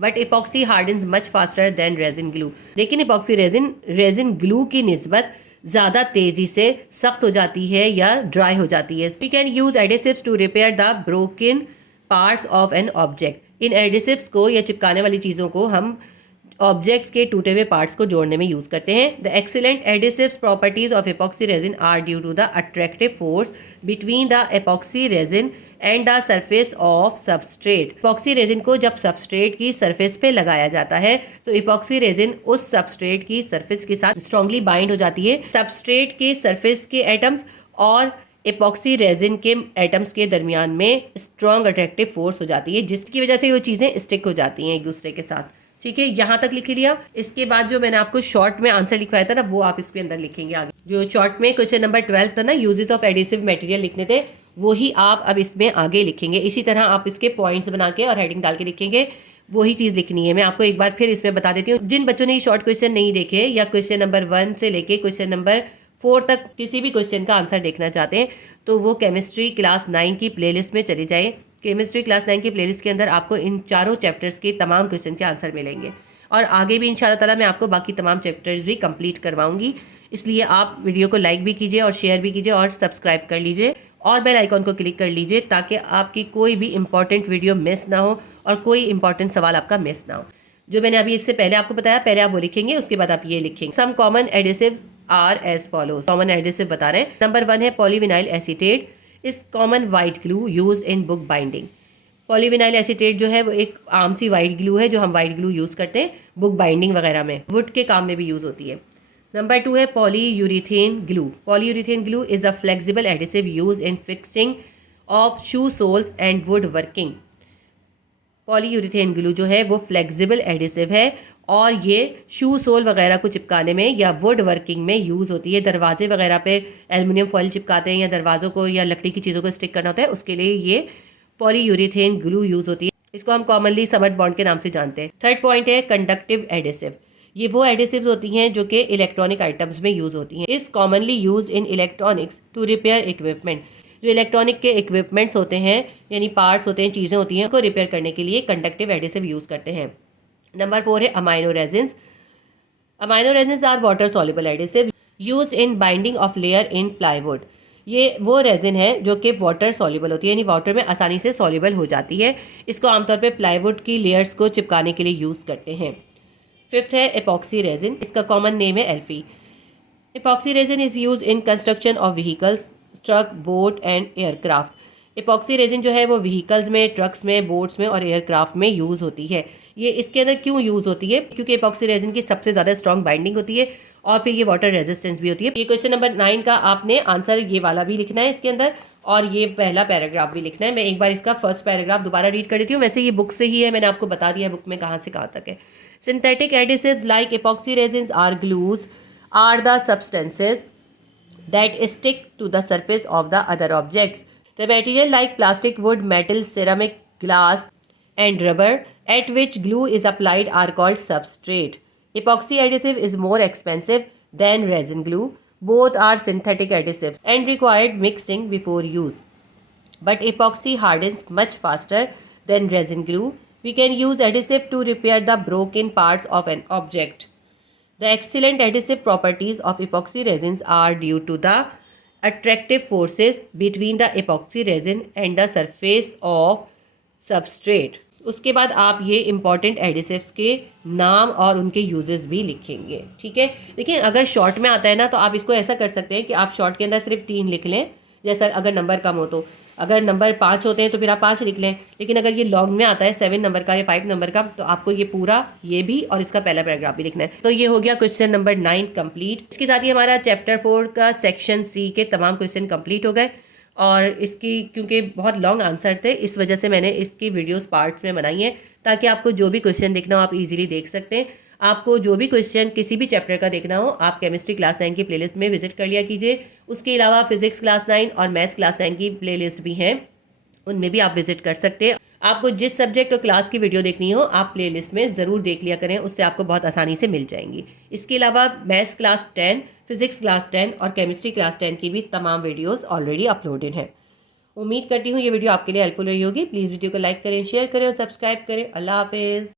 But epoxy hardens much faster than resin glue. लेकिन एपॉक्सी रेजिन ग्लू की निस्बत ज़्यादा तेज़ी से सख्त हो जाती है या ड्राई हो जाती है। We can use adhesives to repair the broken parts of an object. इन एडिसिव्स को या चिपकाने वाली चीज़ों को हम ऑब्जेक्ट के टूटे हुए पार्ट्स को जोड़ने में यूज़ करते हैं। The excellent adhesives properties of epoxy resin are due to the attractive force between the epoxy resin and the surface of substrate. Epoxy resin को जब सबस्ट्रेट की सरफेस पे लगाया जाता है तो एपॉक्सी रेजिन उस सबस्ट्रेट की सरफेस के साथ स्ट्रांगली बाइंड हो जाती है। सबस्ट्रेट के सरफेस के एटम्स और एपॉक्सी रेजिन के एटम्स के दरमियान में स्ट्रॉन्ग अट्रैक्टिव फोर्स हो जाती है जिसकी वजह से वो चीज़ें स्टिक हो जाती हैं एक दूसरे के साथ। ठीक है, यहाँ तक लिख लिया। इसके बाद जो मैंने आपको शॉर्ट में आंसर लिखवाया था ना वो आप इसके अंदर लिखेंगे आगे। जो शॉर्ट में क्वेश्चन नंबर 12 था ना, यूजेस ऑफ एडिसिव मटेरियल लिखने थे, वही आप अब इसमें आगे लिखेंगे। इसी तरह आप इसके पॉइंट्स बना के और हेडिंग डाल के लिखेंगे, वही चीज़ लिखनी है। मैं आपको एक बार फिर इसमें बता देती हूँ। जिन बच्चों ने ये शॉर्ट क्वेश्चन नहीं देखे या क्वेश्चन नंबर 1 से लेके क्वेश्चन नंबर 4 तक किसी भी क्वेश्चन का आंसर देखना चाहते हैं तो वो केमिस्ट्री क्लास 9 की प्लेलिस्ट में चले जाए। केमिस्ट्री क्लास 9 की प्लेलिस्ट के अंदर आपको इन चारों चैप्टर्स के तमाम क्वेश्चन के आंसर मिलेंगे और आगे भी इंशाल्लाह ताला मैं आपको बाकी तमाम चैप्टर्स भी कंप्लीट करवाऊंगी। इसलिए आप वीडियो को लाइक भी कीजिए और शेयर भी कीजिए और सब्सक्राइब कर लीजिए और बेल आइकॉन को क्लिक कर लीजिए ताकि आपकी कोई भी इंपॉर्टेंट वीडियो मिस ना हो और कोई इंपॉर्टेंट सवाल आपका मिस ना हो। जो मैंने अभी इससे पहले आपको बताया, पहले आप वो लिखेंगे, उसके बाद आप ये लिखेंगे। Some common adhesives are as follows. Common adhesive बता रहे हैं। नंबर 1 है polyvinyl acetate is common white glue use in book binding. Polyvinyl acetate जो है वो एक आम सी वाइट ग्लू है जो हम वाइट ग्लू यूज़ करते हैं बुक बाइंडिंग वगैरह में, वुड के काम में भी यूज़ होती है। नंबर 2 है polyurethane glue. Polyurethane glue is a flexible adhesive use in fixing of shoe soles and wood working. Polyurethane glue जो है वो फ्लेक्सिबल एडिसिव है और ये शू सोल वगैरह को चिपकाने में या वुड वर्किंग में यूज़ होती है। दरवाजे वगैरह पे एल्युमिनियम फॉइल चिपकाते हैं या दरवाज़ों को या लकड़ी की चीज़ों को स्टिक करना होता है, उसके लिए ये पॉलीयूरीथेन ग्लू यूज़ होती है। इसको हम कॉमनली समर बॉन्ड के नाम से जानते हैं। थर्ड पॉइंट है कंडक्टिव एडिसिव। ये वो एडिसिव्स होती हैं जो कि इलेक्ट्रॉनिक आइटम्स में यूज़ होती हैं। Is commonly use in electronics to repair equipment. जो इलेक्ट्रॉनिक के इक्विपमेंट्स होते हैं यानी पार्ट्स होते हैं, चीज़ें होती हैं, उनको रिपेयर करने के लिए कंडक्टिव एडिसिव यूज़ करते हैं। नंबर 4 है amino resins. Amino resins are water soluble adhesive use in binding of layer in plywood. ये वो रेजिन है जो कि वाटर सॉल्युबल होती है यानी वाटर में आसानी से सॉल्युबल हो जाती है। इसको आमतौर पे प्लाईवुड की लेयर्स को चिपकाने के लिए यूज़ करते हैं। फिफ्थ है एपॉक्सी रेजिन। इसका कॉमन नेम है Elfy. Epoxy resin is use in construction of vehicles, truck, boat and aircraft. Epoxy resin जो है वो व्हीकल्स में, ट्रक्स में, बोट्स में और एयरक्राफ्ट में यूज़ होती है। ये इसके अंदर क्यों यूज़ होती है? क्योंकि एपॉक्सी रेजिन की सबसे ज़्यादा स्ट्रॉन्ग बाइंडिंग होती है और फिर ये वाटर रेजिस्टेंस भी होती है। ये क्वेश्चन नंबर 9 का आपने आंसर ये वाला भी लिखना है इसके अंदर और ये पहला पैराग्राफ भी लिखना है। मैं एक बार इसका फर्स्ट पैराग्राफ दोबारा रीड कर देती हूँ। वैसे ये बुक से ही है, मैंने आपको बता दिया बुक में कहाँ से कहाँ तक है। Synthetic adhesives like epoxy resins are glues are the substances that stick to the surface of the other objects. The material like plastic, wood, metal, ceramic, glass and rubber at which glue is applied are called substrate. Epoxy adhesive is more expensive than resin glue. Both are synthetic adhesives and required mixing before use. But epoxy hardens much faster than resin glue. We can use adhesive to repair the broken parts of an object. The excellent adhesive properties of epoxy resins are due to the attractive forces between the epoxy resin and the surface of substrate. उसके बाद आप ये important एडिसिव्स के नाम और उनके uses भी लिखेंगे। ठीक है, देखिए अगर शॉर्ट में आता है ना तो आप इसको ऐसा कर सकते हैं कि आप शॉर्ट के अंदर सिर्फ 3 लिख लें, जैसा अगर नंबर कम हो तो। अगर नंबर 5 होते हैं तो फिर आप 5 लिख लें, लेकिन अगर ये लॉन्ग में आता है 7 नंबर का या 5 नंबर का तो आपको ये पूरा ये भी और इसका पहला पैराग्राफ भी लिखना है। तो ये हो गया क्वेश्चन नंबर 9 कंप्लीट। इसके साथ ही हमारा चैप्टर 4 का सेक्शन सी के तमाम क्वेश्चन कंप्लीट हो गए। और इसकी क्योंकि बहुत लॉन्ग आंसर थे, इस वजह से मैंने इसकी वीडियोस पार्ट्स में बनाई हैं, ताकि आपको जो भी क्वेश्चन देखना हो आप इजीली देख सकते हैं। आपको जो भी क्वेश्चन किसी भी चैप्टर का देखना हो आप केमिस्ट्री क्लास 9 की प्लेलिस्ट में विजिट कर लिया कीजिए। उसके अलावा फिजिक्स क्लास 9 और मैथ्स क्लास 9 की प्लेलिस्ट भी हैं, उनमें भी आप विजिट कर सकते हैं। आपको जिस सब्जेक्ट और क्लास की वीडियो देखनी हो आप प्लेलिस्ट में ज़रूर देख लिया करें, उससे आपको बहुत आसानी से मिल जाएंगी। इसके अलावा मैथ्स क्लास 10, फिजिक्स क्लास 10 और केमिस्ट्री क्लास 10 की भी तमाम वीडियोस ऑलरेडी अपलोडेड हैं। उम्मीद करती हूँ ये वीडियो आपके लिए हेल्पफुल रही होगी। प्लीज़ वीडियो को लाइक करें, शेयर करें और सब्सक्राइब करें। अल्लाह हाफिज़।